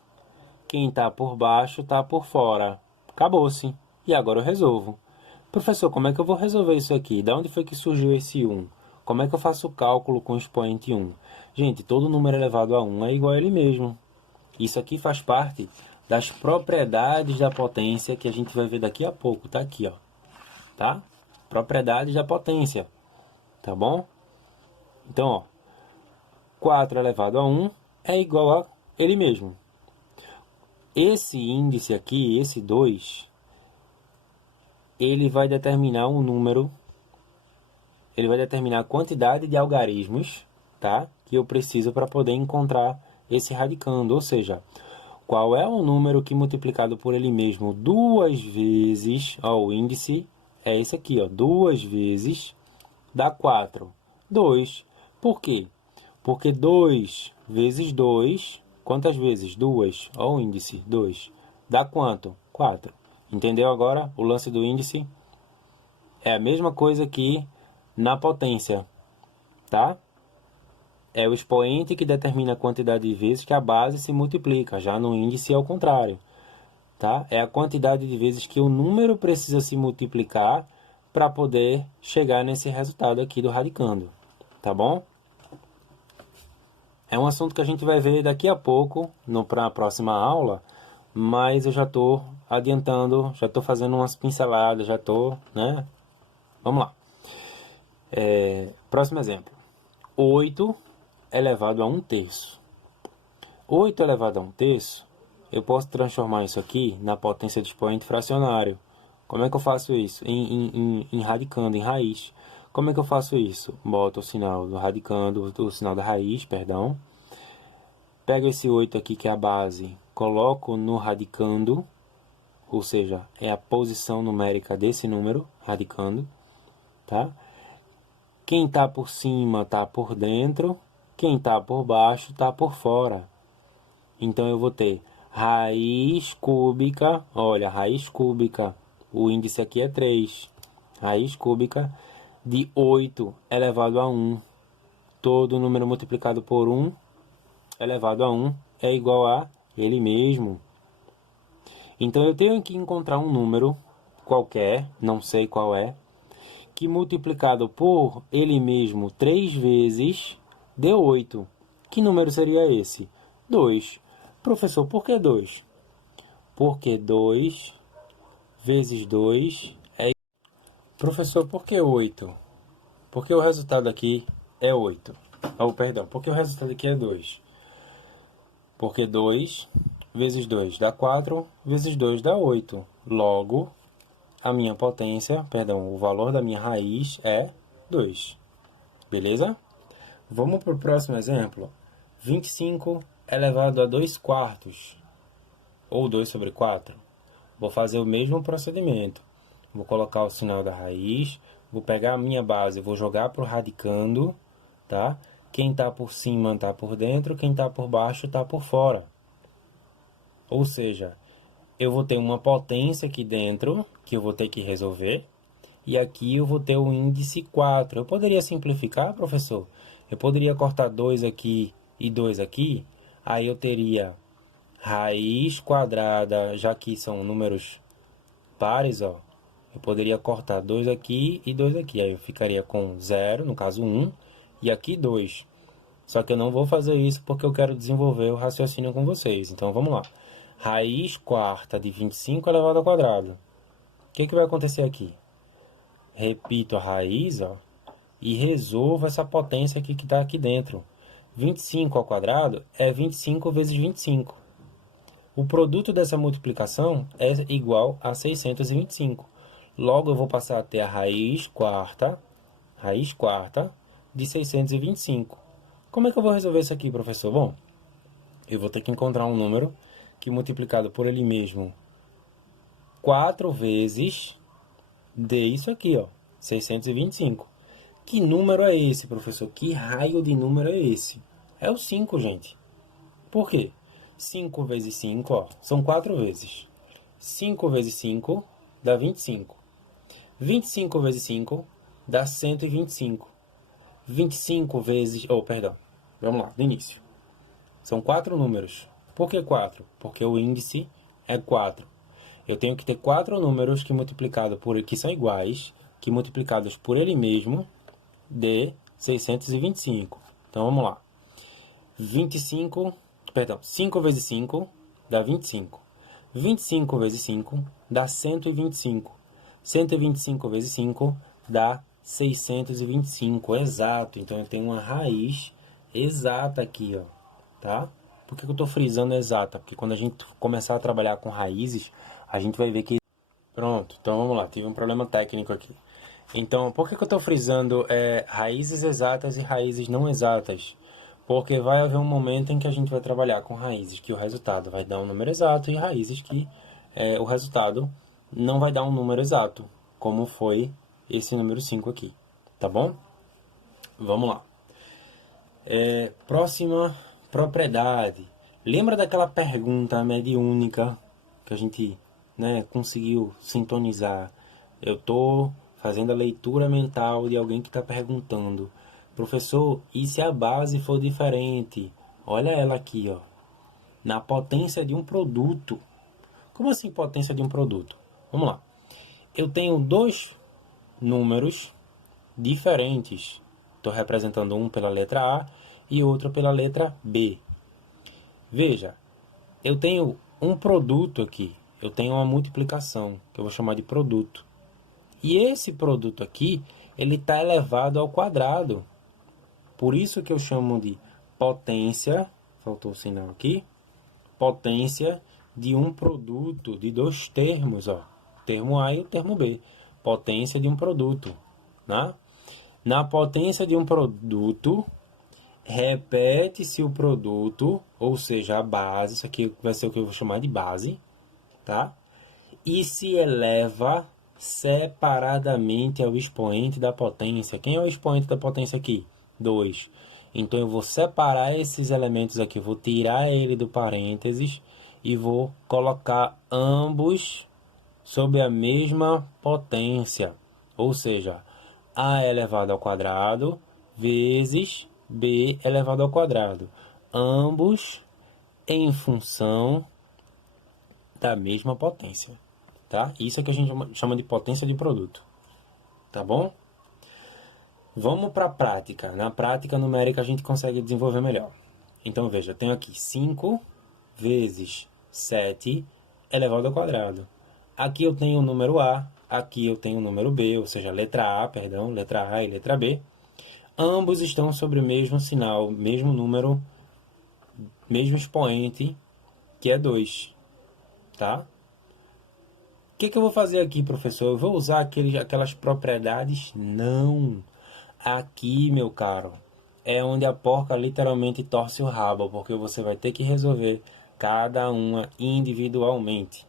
quem está por baixo está por fora. Acabou-se. E agora eu resolvo. Professor, como é que eu vou resolver isso aqui? De onde foi que surgiu esse 1? Como é que eu faço o cálculo com o expoente 1? Gente, todo número elevado a 1 é igual a ele mesmo. Isso aqui faz parte das propriedades da potência que a gente vai ver daqui a pouco. Tá aqui, ó. Tá? Propriedades da potência. Tá bom? Então, ó. 4 elevado a 1 é igual a ele mesmo. Esse índice aqui, esse 2, ele vai determinar um número, ele vai determinar a quantidade de algarismos, tá? Que eu preciso para poder encontrar esse radicando, ou seja, qual é o número que multiplicado por ele mesmo duas vezes, ó, o índice é esse aqui, ó, 2 vezes dá 4. 2. Por quê? Porque 2 vezes 2, quantas vezes? 2. Ó o índice, 2. Dá quanto? 4. Entendeu agora o lance do índice? É a mesma coisa que na potência, tá? é o expoente que determina a quantidade de vezes que a base se multiplica, já no índice é o contrário, tá? É a quantidade de vezes que o número precisa se multiplicar para poder chegar nesse resultado aqui do radicando, tá bom? É um assunto que a gente vai ver daqui a pouco, para a próxima aula, mas eu já estou adiantando, já estou fazendo umas pinceladas, já estou, né? Vamos lá. Próximo exemplo. 8 elevado a 1/3. 8 elevado a 1/3, eu posso transformar isso aqui na potência do expoente fracionário. Como é que eu faço isso? Em radicando, em raiz. Como é que eu faço isso? Boto o sinal do radicando, o sinal da raiz, perdão. Pego esse 8 aqui, que é a base, coloco no radicando, ou seja, é a posição numérica desse número, radicando, tá? Quem está por cima está por dentro, quem está por baixo está por fora. Então eu vou ter raiz cúbica, olha, raiz cúbica, o índice aqui é 3, raiz cúbica de 8 elevado a 1. Todo número multiplicado por 1 elevado a 1 é igual a ele mesmo. Então eu tenho que encontrar um número qualquer, não sei qual é, que multiplicado por ele mesmo 3 vezes deu 8. Que número seria esse? 2. Professor, por que 2? Porque 2 vezes 2 é... Professor, por que 8? Porque o resultado aqui é 8. Oh, perdão, porque o resultado aqui é 2. Porque 2 vezes 2 dá 4, vezes 2 dá 8. Logo, a minha potência, perdão, o valor da minha raiz é 2. Beleza? Vamos para o próximo exemplo. 25 elevado a 2 quartos, ou 2 sobre 4. Vou fazer o mesmo procedimento. Vou colocar o sinal da raiz, vou pegar a minha base, vou jogar para o radicando, tá? Quem está por cima está por dentro, quem está por baixo está por fora. Ou seja, eu vou ter uma potência aqui dentro, que eu vou ter que resolver, e aqui eu vou ter o índice 4. Eu poderia simplificar, professor? Eu poderia cortar 2 aqui e 2 aqui, aí eu teria raiz quadrada, já que são números pares, ó. Eu poderia cortar 2 aqui e 2 aqui, aí eu ficaria com 0, no caso 1, e aqui 2. Só que eu não vou fazer isso porque eu quero desenvolver o raciocínio com vocês. Então vamos lá. Raiz quarta de 25 elevado ao quadrado. O que vai acontecer aqui? Repito a raiz, ó, e resolvo essa potência aqui que está aqui dentro. 25 ao quadrado é 25 vezes 25. O produto dessa multiplicação é igual a 625. Logo, eu vou passar a ter a raiz quarta de 625. Como é que eu vou resolver isso aqui, professor? Bom, eu vou ter que encontrar um número que multiplicado por ele mesmo 4 vezes dê isso aqui, ó, 625. Que número é esse, professor? Que raio de número é esse? É o 5, gente. Por quê? 5 vezes 5, ó, são 4 vezes. 5 vezes 5 dá 25. 25 vezes 5 dá 125. 25 vezes... Oh, perdão. Vamos lá, do início. São 4 números. Por que 4? Porque o índice é 4. Eu tenho que ter 4 números que são iguais, que multiplicados por ele mesmo, dê 625. Então, vamos lá. 5 vezes 5 dá 25. 25 vezes 5 dá 125. 125 vezes 5 dá 625, exato. Então, eu tenho uma raiz exata aqui, ó, tá? Por que eu estou frisando exata? Porque quando a gente começar a trabalhar com raízes, a gente vai ver que... Pronto, então vamos lá, tive um problema técnico aqui. Então, por que eu estou frisando raízes exatas e raízes não exatas? Porque vai haver um momento em que a gente vai trabalhar com raízes que o resultado vai dar um número exato e raízes que o resultado não vai dar um número exato, como foi esse número 5 aqui, tá bom? Vamos lá. Próxima propriedade. Lembra daquela pergunta mediúnica que a gente, né, conseguiu sintonizar? Eu estou fazendo a leitura mental de alguém que está perguntando: Professor, e se a base for diferente? Olha ela aqui, ó. Na potência de um produto. Como assim potência de um produto? Vamos lá. Eu tenho dois números diferentes. Estou representando um pela letra A e outro pela letra B. Veja, eu tenho um produto aqui. Eu tenho uma multiplicação, que eu vou chamar de produto. E esse produto aqui, ele está elevado ao quadrado. Por isso que eu chamo de potência, faltou o sinal aqui, potência de um produto, de dois termos, ó, termo A e o termo B. Potência de um produto, né? Na potência de um produto, repete-se o produto, ou seja, a base, isso aqui vai ser o que eu vou chamar de base, tá? E se eleva separadamente ao expoente da potência. Quem é o expoente da potência aqui? 2. Então eu vou separar esses elementos aqui, vou tirar ele do parênteses e vou colocar ambos sob a mesma potência. Ou seja, A elevado ao quadrado vezes B elevado ao quadrado. Ambos em função da mesma potência. Tá? Isso é que a gente chama de potência de produto. Tá bom? Vamos para a prática. Na prática numérica a gente consegue desenvolver melhor. Então veja, eu tenho aqui 5 vezes 7 elevado ao quadrado. Aqui eu tenho o número A, aqui eu tenho o número B, ou seja, letra A e letra B. Ambos estão sobre o mesmo sinal, mesmo número, mesmo expoente, que é 2. Tá? O que eu vou fazer aqui, professor? Eu vou usar aquelas propriedades? Não. Aqui, meu caro, é onde a porca literalmente torce o rabo, porque você vai ter que resolver cada uma individualmente,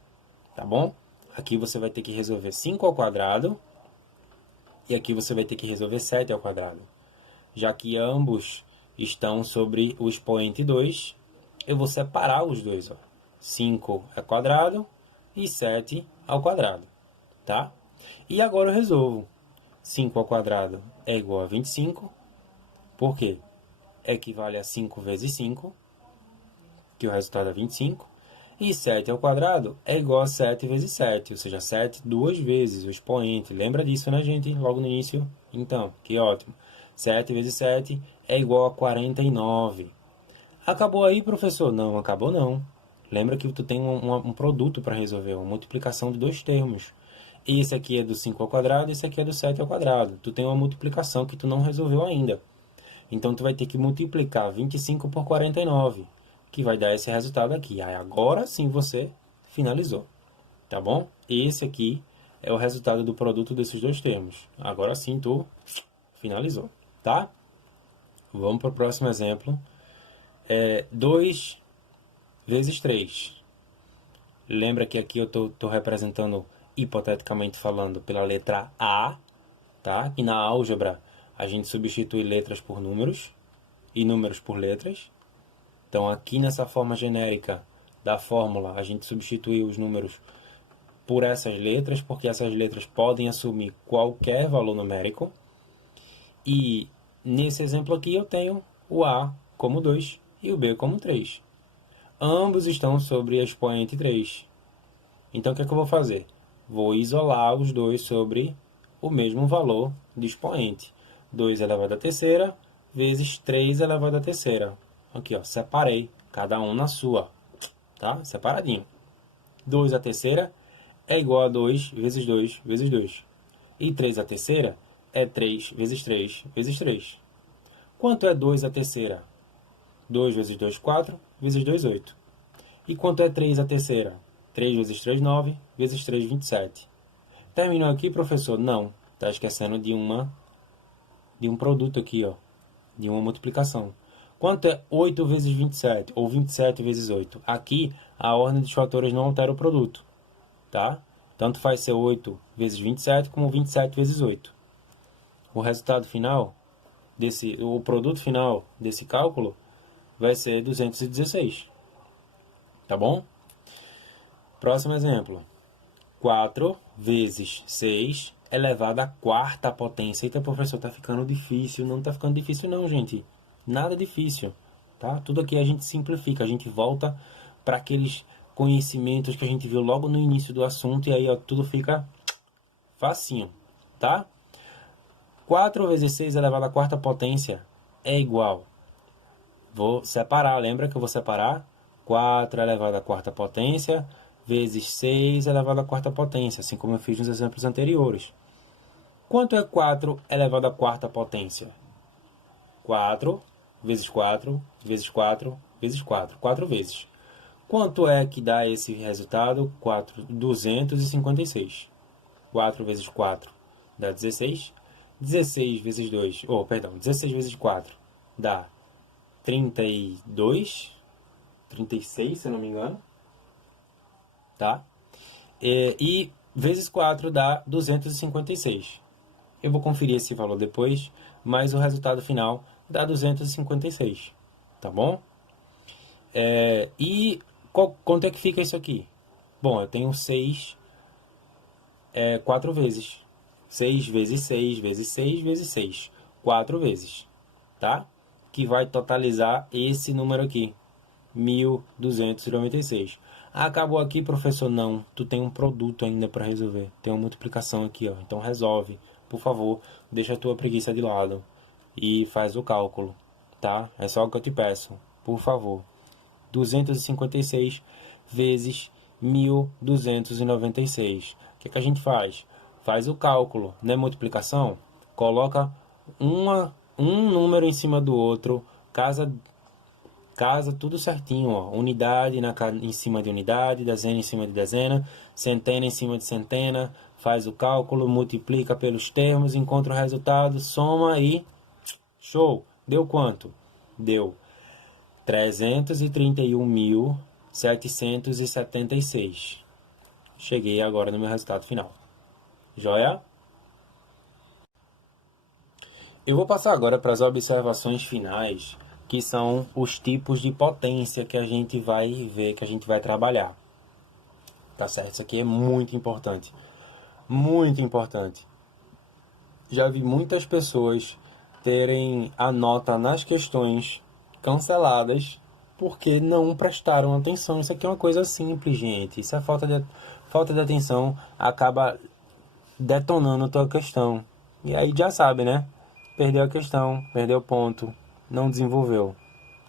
tá bom? Aqui você vai ter que resolver 5 ao quadrado e aqui você vai ter que resolver 7 ao quadrado. Já que ambos estão sobre o expoente 2, eu vou separar os dois, ó. 5 ao quadrado e 7 ao quadrado, tá? E agora eu resolvo. 5 ao quadrado é igual a 25. Por quê? Equivale a 5 vezes 5, que o resultado é 25. E 7 ao quadrado é igual a 7 vezes 7, ou seja, 7 duas vezes, o expoente. Lembra disso, né, gente? Logo no início? Então, que ótimo. 7 vezes 7 é igual a 49. Acabou aí, professor? Não, acabou não. Lembra que tu tem um produto para resolver, uma multiplicação de dois termos. Esse aqui é do 5 ao quadrado, esse aqui é do 7 ao quadrado. Tu tem uma multiplicação que tu não resolveu ainda. Então, tu vai ter que multiplicar 25 por 49, que vai dar esse resultado aqui. Aí, agora sim você finalizou, tá bom? Esse aqui é o resultado do produto desses dois termos. Agora sim tu finalizou, tá? Vamos para o próximo exemplo. 2 vezes 3. Lembra que aqui eu estou representando, hipoteticamente falando, pela letra A, tá? E na álgebra a gente substitui letras por números e números por letras. Então aqui nessa forma genérica da fórmula a gente substitui os números por essas letras, porque essas letras podem assumir qualquer valor numérico. E nesse exemplo aqui eu tenho o A como 2 e o B como 3. Ambos estão sobre a expoente 3. Então, o que é que eu vou fazer? Vou isolar os dois sobre o mesmo valor de expoente. 2 elevado à terceira vezes 3 elevado à terceira. Aqui, ó, separei. Cada um na sua. Tá? Separadinho. 2 à terceira é igual a 2 vezes 2 vezes 2. E 3 à terceira é 3 vezes 3 vezes 3. Quanto é 2 à terceira? 2 vezes 2, 4, vezes 2, 8. E quanto é 3 à terceira? 3 vezes 3, 9, vezes 3, 27. Terminou aqui, professor? Não. Está esquecendo de um produto aqui, ó. De uma multiplicação. Quanto é 8 vezes 27? Ou 27 vezes 8? Aqui, a ordem dos fatores não altera o produto. Tá? Tanto faz ser 8 vezes 27 como 27 vezes 8. O resultado final, o produto final desse cálculo vai ser 216. Tá bom? Próximo exemplo. 4 vezes 6 elevado à quarta potência. Eita, professor, tá ficando difícil. Não tá ficando difícil não, gente. Nada difícil, tá? Tudo aqui a gente simplifica, a gente volta para aqueles conhecimentos que a gente viu logo no início do assunto e aí ó, tudo fica facinho, tá? 4 vezes 6 elevado à quarta potência é igual. Vou separar, lembra que eu vou separar? 4 elevado à quarta potência vezes 6 elevado à quarta potência, assim como eu fiz nos exemplos anteriores. Quanto é 4 elevado à quarta potência? 4 vezes 4 vezes 4 vezes 4. 4 vezes. Quanto é que dá esse resultado? 256. 4 vezes 4 dá 16. 16 vezes 2, 16 vezes 4 dá 32, 36, se eu não me engano, tá? E vezes 4 dá 256. Eu vou conferir esse valor depois, mas o resultado final dá 256, tá bom? E quanto é que fica isso aqui? Bom, eu tenho 6 4 vezes. 6 vezes 6 vezes 6 vezes 6. 4 vezes, tá? Que vai totalizar esse número aqui, 1.296. Acabou aqui, professor? Não, tu tem um produto ainda para resolver. Tem uma multiplicação aqui, ó. Então resolve, por favor, deixa a tua preguiça de lado e faz o cálculo, tá? É só o que eu te peço, por favor. 256 vezes 1.296. O que a gente faz? Faz o cálculo, não é multiplicação? Coloca um número em cima do outro, casa tudo certinho, ó. Unidade em cima de unidade, dezena em cima de dezena, centena em cima de centena, faz o cálculo, multiplica pelos termos, encontra o resultado, soma e show! Deu quanto? Deu 331.776. Cheguei agora no meu resultado final. Joia? Eu vou passar agora para as observações finais, que são os tipos de potência que a gente vai ver, que a gente vai trabalhar. Tá certo? Isso aqui é muito importante. Muito importante. Já vi muitas pessoas terem a nota nas questões canceladas porque não prestaram atenção. Isso aqui é uma coisa simples, gente. Isso é falta de atenção, acaba detonando a tua questão. E aí já sabe, né? Perdeu a questão, perdeu o ponto, não desenvolveu.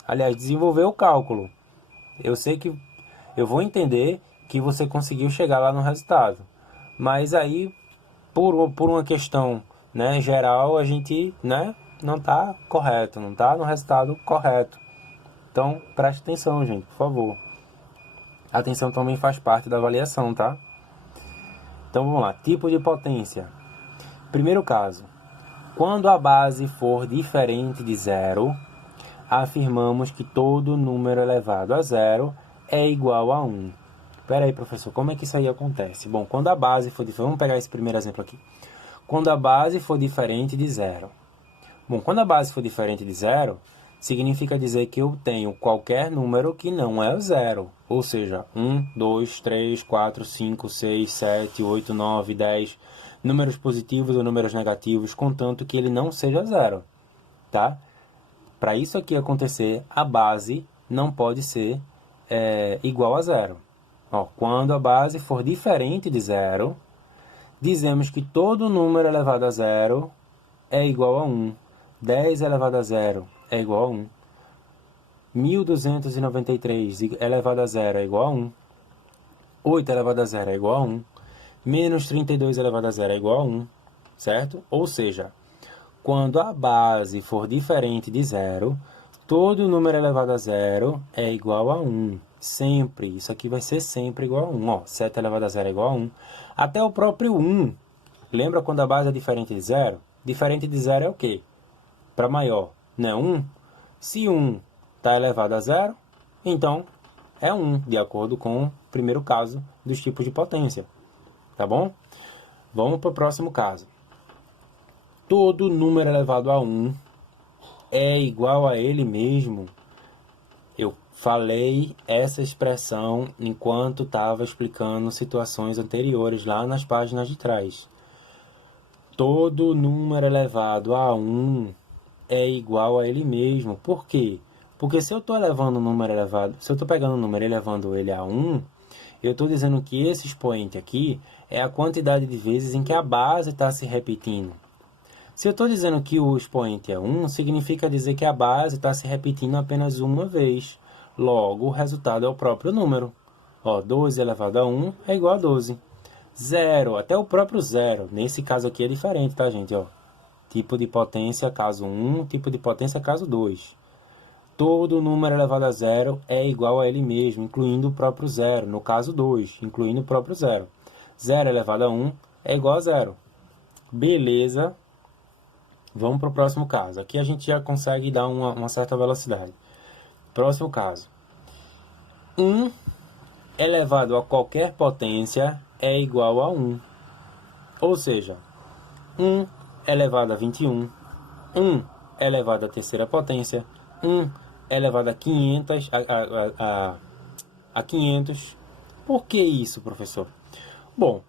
Aliás, desenvolveu o cálculo. Eu sei que eu vou entender que você conseguiu chegar lá no resultado. Mas aí, por uma questão, né, geral, a gente, né, não está correto, não está no resultado correto. Então, preste atenção, gente, por favor. A atenção também faz parte da avaliação, tá? Então, vamos lá. Tipo de potência. Primeiro caso. Quando a base for diferente de zero, afirmamos que todo número elevado a zero é igual a 1. Espera aí, professor, como é que isso aí acontece? Bom, quando a base for diferente... Vamos pegar esse primeiro exemplo aqui. Quando a base for diferente de zero. Bom, quando a base for diferente de zero, significa dizer que eu tenho qualquer número que não é o zero. Ou seja, 1, 2, 3, 4, 5, 6, 7, 8, 9, 10... números positivos ou números negativos, contanto que ele não seja zero, tá? Para isso aqui acontecer, a base não pode ser igual a zero. Ó, quando a base for diferente de zero, dizemos que todo número elevado a zero é igual a 1. 10 elevado a zero é igual a 1. 1.293 elevado a zero é igual a 1. 8 elevado a zero é igual a 1. Menos 32 elevado a zero é igual a 1, certo? Ou seja, quando a base for diferente de zero, todo número elevado a zero é igual a 1. Sempre. Isso aqui vai ser sempre igual a 1. Ó, 7 elevado a zero é igual a 1. Até o próprio 1. Lembra quando a base é diferente de zero? Diferente de zero é o quê? Para maior, não é 1? Se 1 está elevado a zero, então é 1, de acordo com o primeiro caso dos tipos de potência. Tá bom? Vamos para o próximo caso. Todo número elevado a 1 é igual a ele mesmo. Eu falei essa expressão enquanto estava explicando situações anteriores lá nas páginas de trás. todo número elevado a 1 é igual a ele mesmo. Por quê? Porque se eu estou elevando um número elevado, se eu estou pegando um número e elevando ele a 1, eu estou dizendo que esse expoente aqui é a quantidade de vezes em que a base está se repetindo. Se eu estou dizendo que o expoente é 1, significa dizer que a base está se repetindo apenas uma vez. Logo, o resultado é o próprio número. 12 elevado a 1 é igual a 12. Zero, até o próprio zero. Nesse caso aqui é diferente, tá, gente? Tipo de potência caso 1, tipo de potência caso 2. Todo número elevado a zero é igual a ele mesmo, incluindo o próprio zero. No caso 2, incluindo o próprio zero. Zero elevado a 1 é igual a zero. Beleza. Vamos para o próximo caso. Aqui a gente já consegue dar uma certa velocidade. Próximo caso. 1 elevado a qualquer potência é igual a 1. Ou seja, 1 elevado a 21. 1 elevado à terceira potência. 1 elevado a 500. A 500. Por que isso, professor? Bom,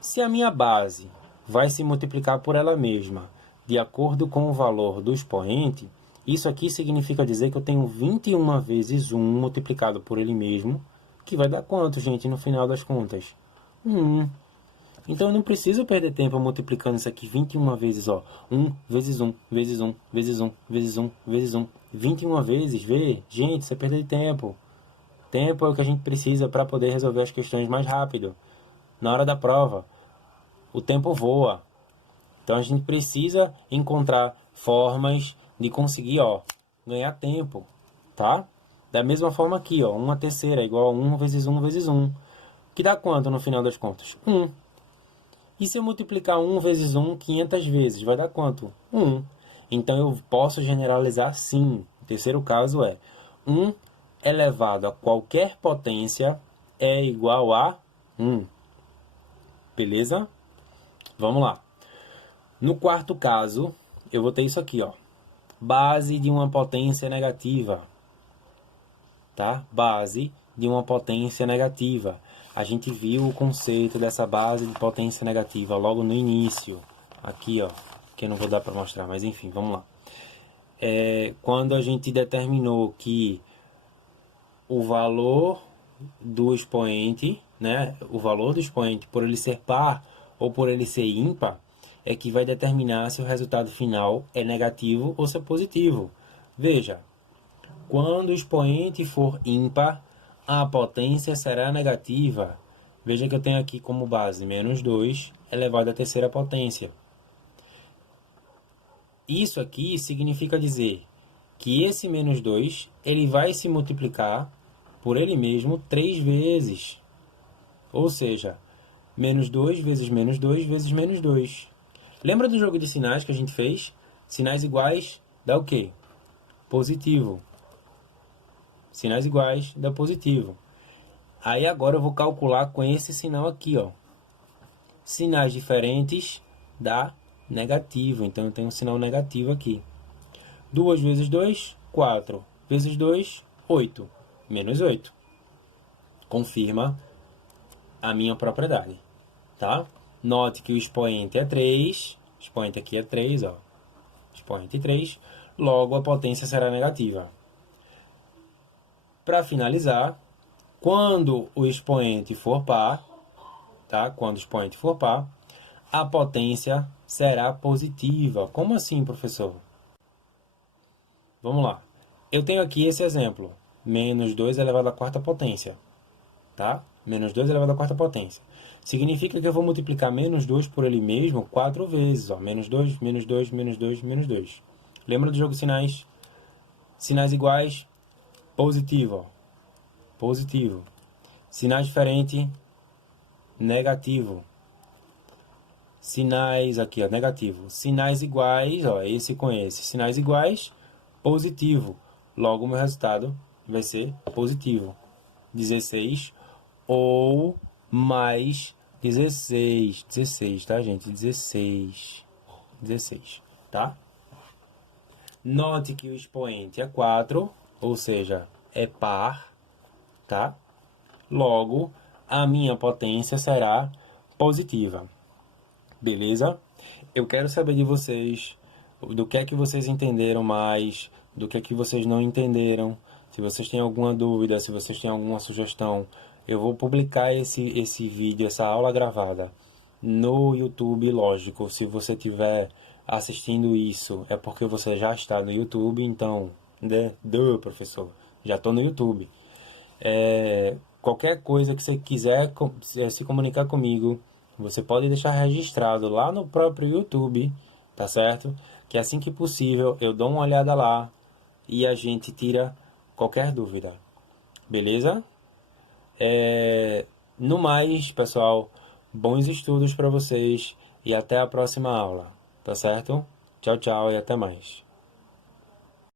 se a minha base vai se multiplicar por ela mesma de acordo com o valor do expoente, isso aqui significa dizer que eu tenho 21 vezes 1 multiplicado por ele mesmo, que vai dar quanto, gente, no final das contas? 1. Então eu não preciso perder tempo multiplicando isso aqui 21 vezes, 1 vezes 1, vezes 1, vezes 1, vezes 1, vezes 1. 21 vezes, vê? Gente, você perdeu tempo. Tempo é o que a gente precisa para poder resolver as questões mais rápido. Na hora da prova, o tempo voa. Então a gente precisa encontrar formas de conseguir, ganhar tempo, tá? Da mesma forma aqui, 1 terceira é igual a 1 vezes 1 vezes 1. Que dá quanto no final das contas? 1. E se eu multiplicar 1 vezes 1 500 vezes, vai dar quanto? 1. Então eu posso generalizar sim. O terceiro caso é 1 elevado a qualquer potência é igual a 1. Beleza? Vamos lá. No quarto caso, eu vou ter isso aqui, base de uma potência negativa, tá? Base de uma potência negativa. A gente viu o conceito dessa base de potência negativa logo no início, aqui, que eu não vou dar para mostrar, mas enfim, vamos lá. Quando a gente determinou que o valor do expoente, né, o valor do expoente, por ele ser par ou por ele ser ímpar, é que vai determinar se o resultado final é negativo ou se é positivo. Veja, quando o expoente for ímpar, a potência será negativa. Veja que eu tenho aqui como base menos 2 elevado à terceira potência. Isso aqui significa dizer que esse menos 2 ele vai se multiplicar por ele mesmo 3 vezes. Ou seja, menos 2 vezes menos 2 vezes menos 2. Lembra do jogo de sinais que a gente fez? Sinais iguais dá o quê? Positivo. Sinais iguais dá positivo. Aí agora eu vou calcular com esse sinal aqui, Sinais diferentes dá negativo. Então eu tenho um sinal negativo aqui. 2 vezes 2, 4. Vezes 2, 8. Menos 8. Confirma a minha propriedade, tá? Note que o expoente é 3. Expoente aqui é 3, Expoente 3. Logo, a potência será negativa. Para finalizar, quando o expoente for par, tá? Quando o expoente for par, a potência será positiva. Como assim, professor? Vamos lá. Eu tenho aqui esse exemplo. Menos 2 elevado à quarta potência. Tá? Menos 2 elevado à quarta potência. Significa que eu vou multiplicar menos 2 por ele mesmo 4 vezes. Menos 2, menos 2, menos 2, menos 2. Lembra do jogo de sinais? Sinais iguais, positivo. Positivo. Sinais diferentes, negativo. Sinais aqui, negativo. Sinais iguais, esse com esse. Sinais iguais, positivo. Logo, o meu resultado vai ser positivo. 16 ou mais 16. 16, tá, gente? 16. 16, tá? Note que o expoente é 4, ou seja, é par, tá? Logo, a minha potência será positiva. Beleza? Eu quero saber de vocês, do que é que vocês entenderam mais, do que é que vocês não entenderam. Se vocês têm alguma dúvida, se vocês têm alguma sugestão, eu vou publicar esse vídeo, essa aula gravada no YouTube, lógico. Se você estiver assistindo isso, é porque você já está no YouTube, então, né? Professor, já estou no YouTube. Qualquer coisa que você quiser se comunicar comigo, você pode deixar registrado lá no próprio YouTube, tá certo? Que assim que possível eu dou uma olhada lá e a gente tira qualquer dúvida, beleza? No mais, pessoal, bons estudos para vocês e até a próxima aula, tá certo? Tchau, tchau e até mais.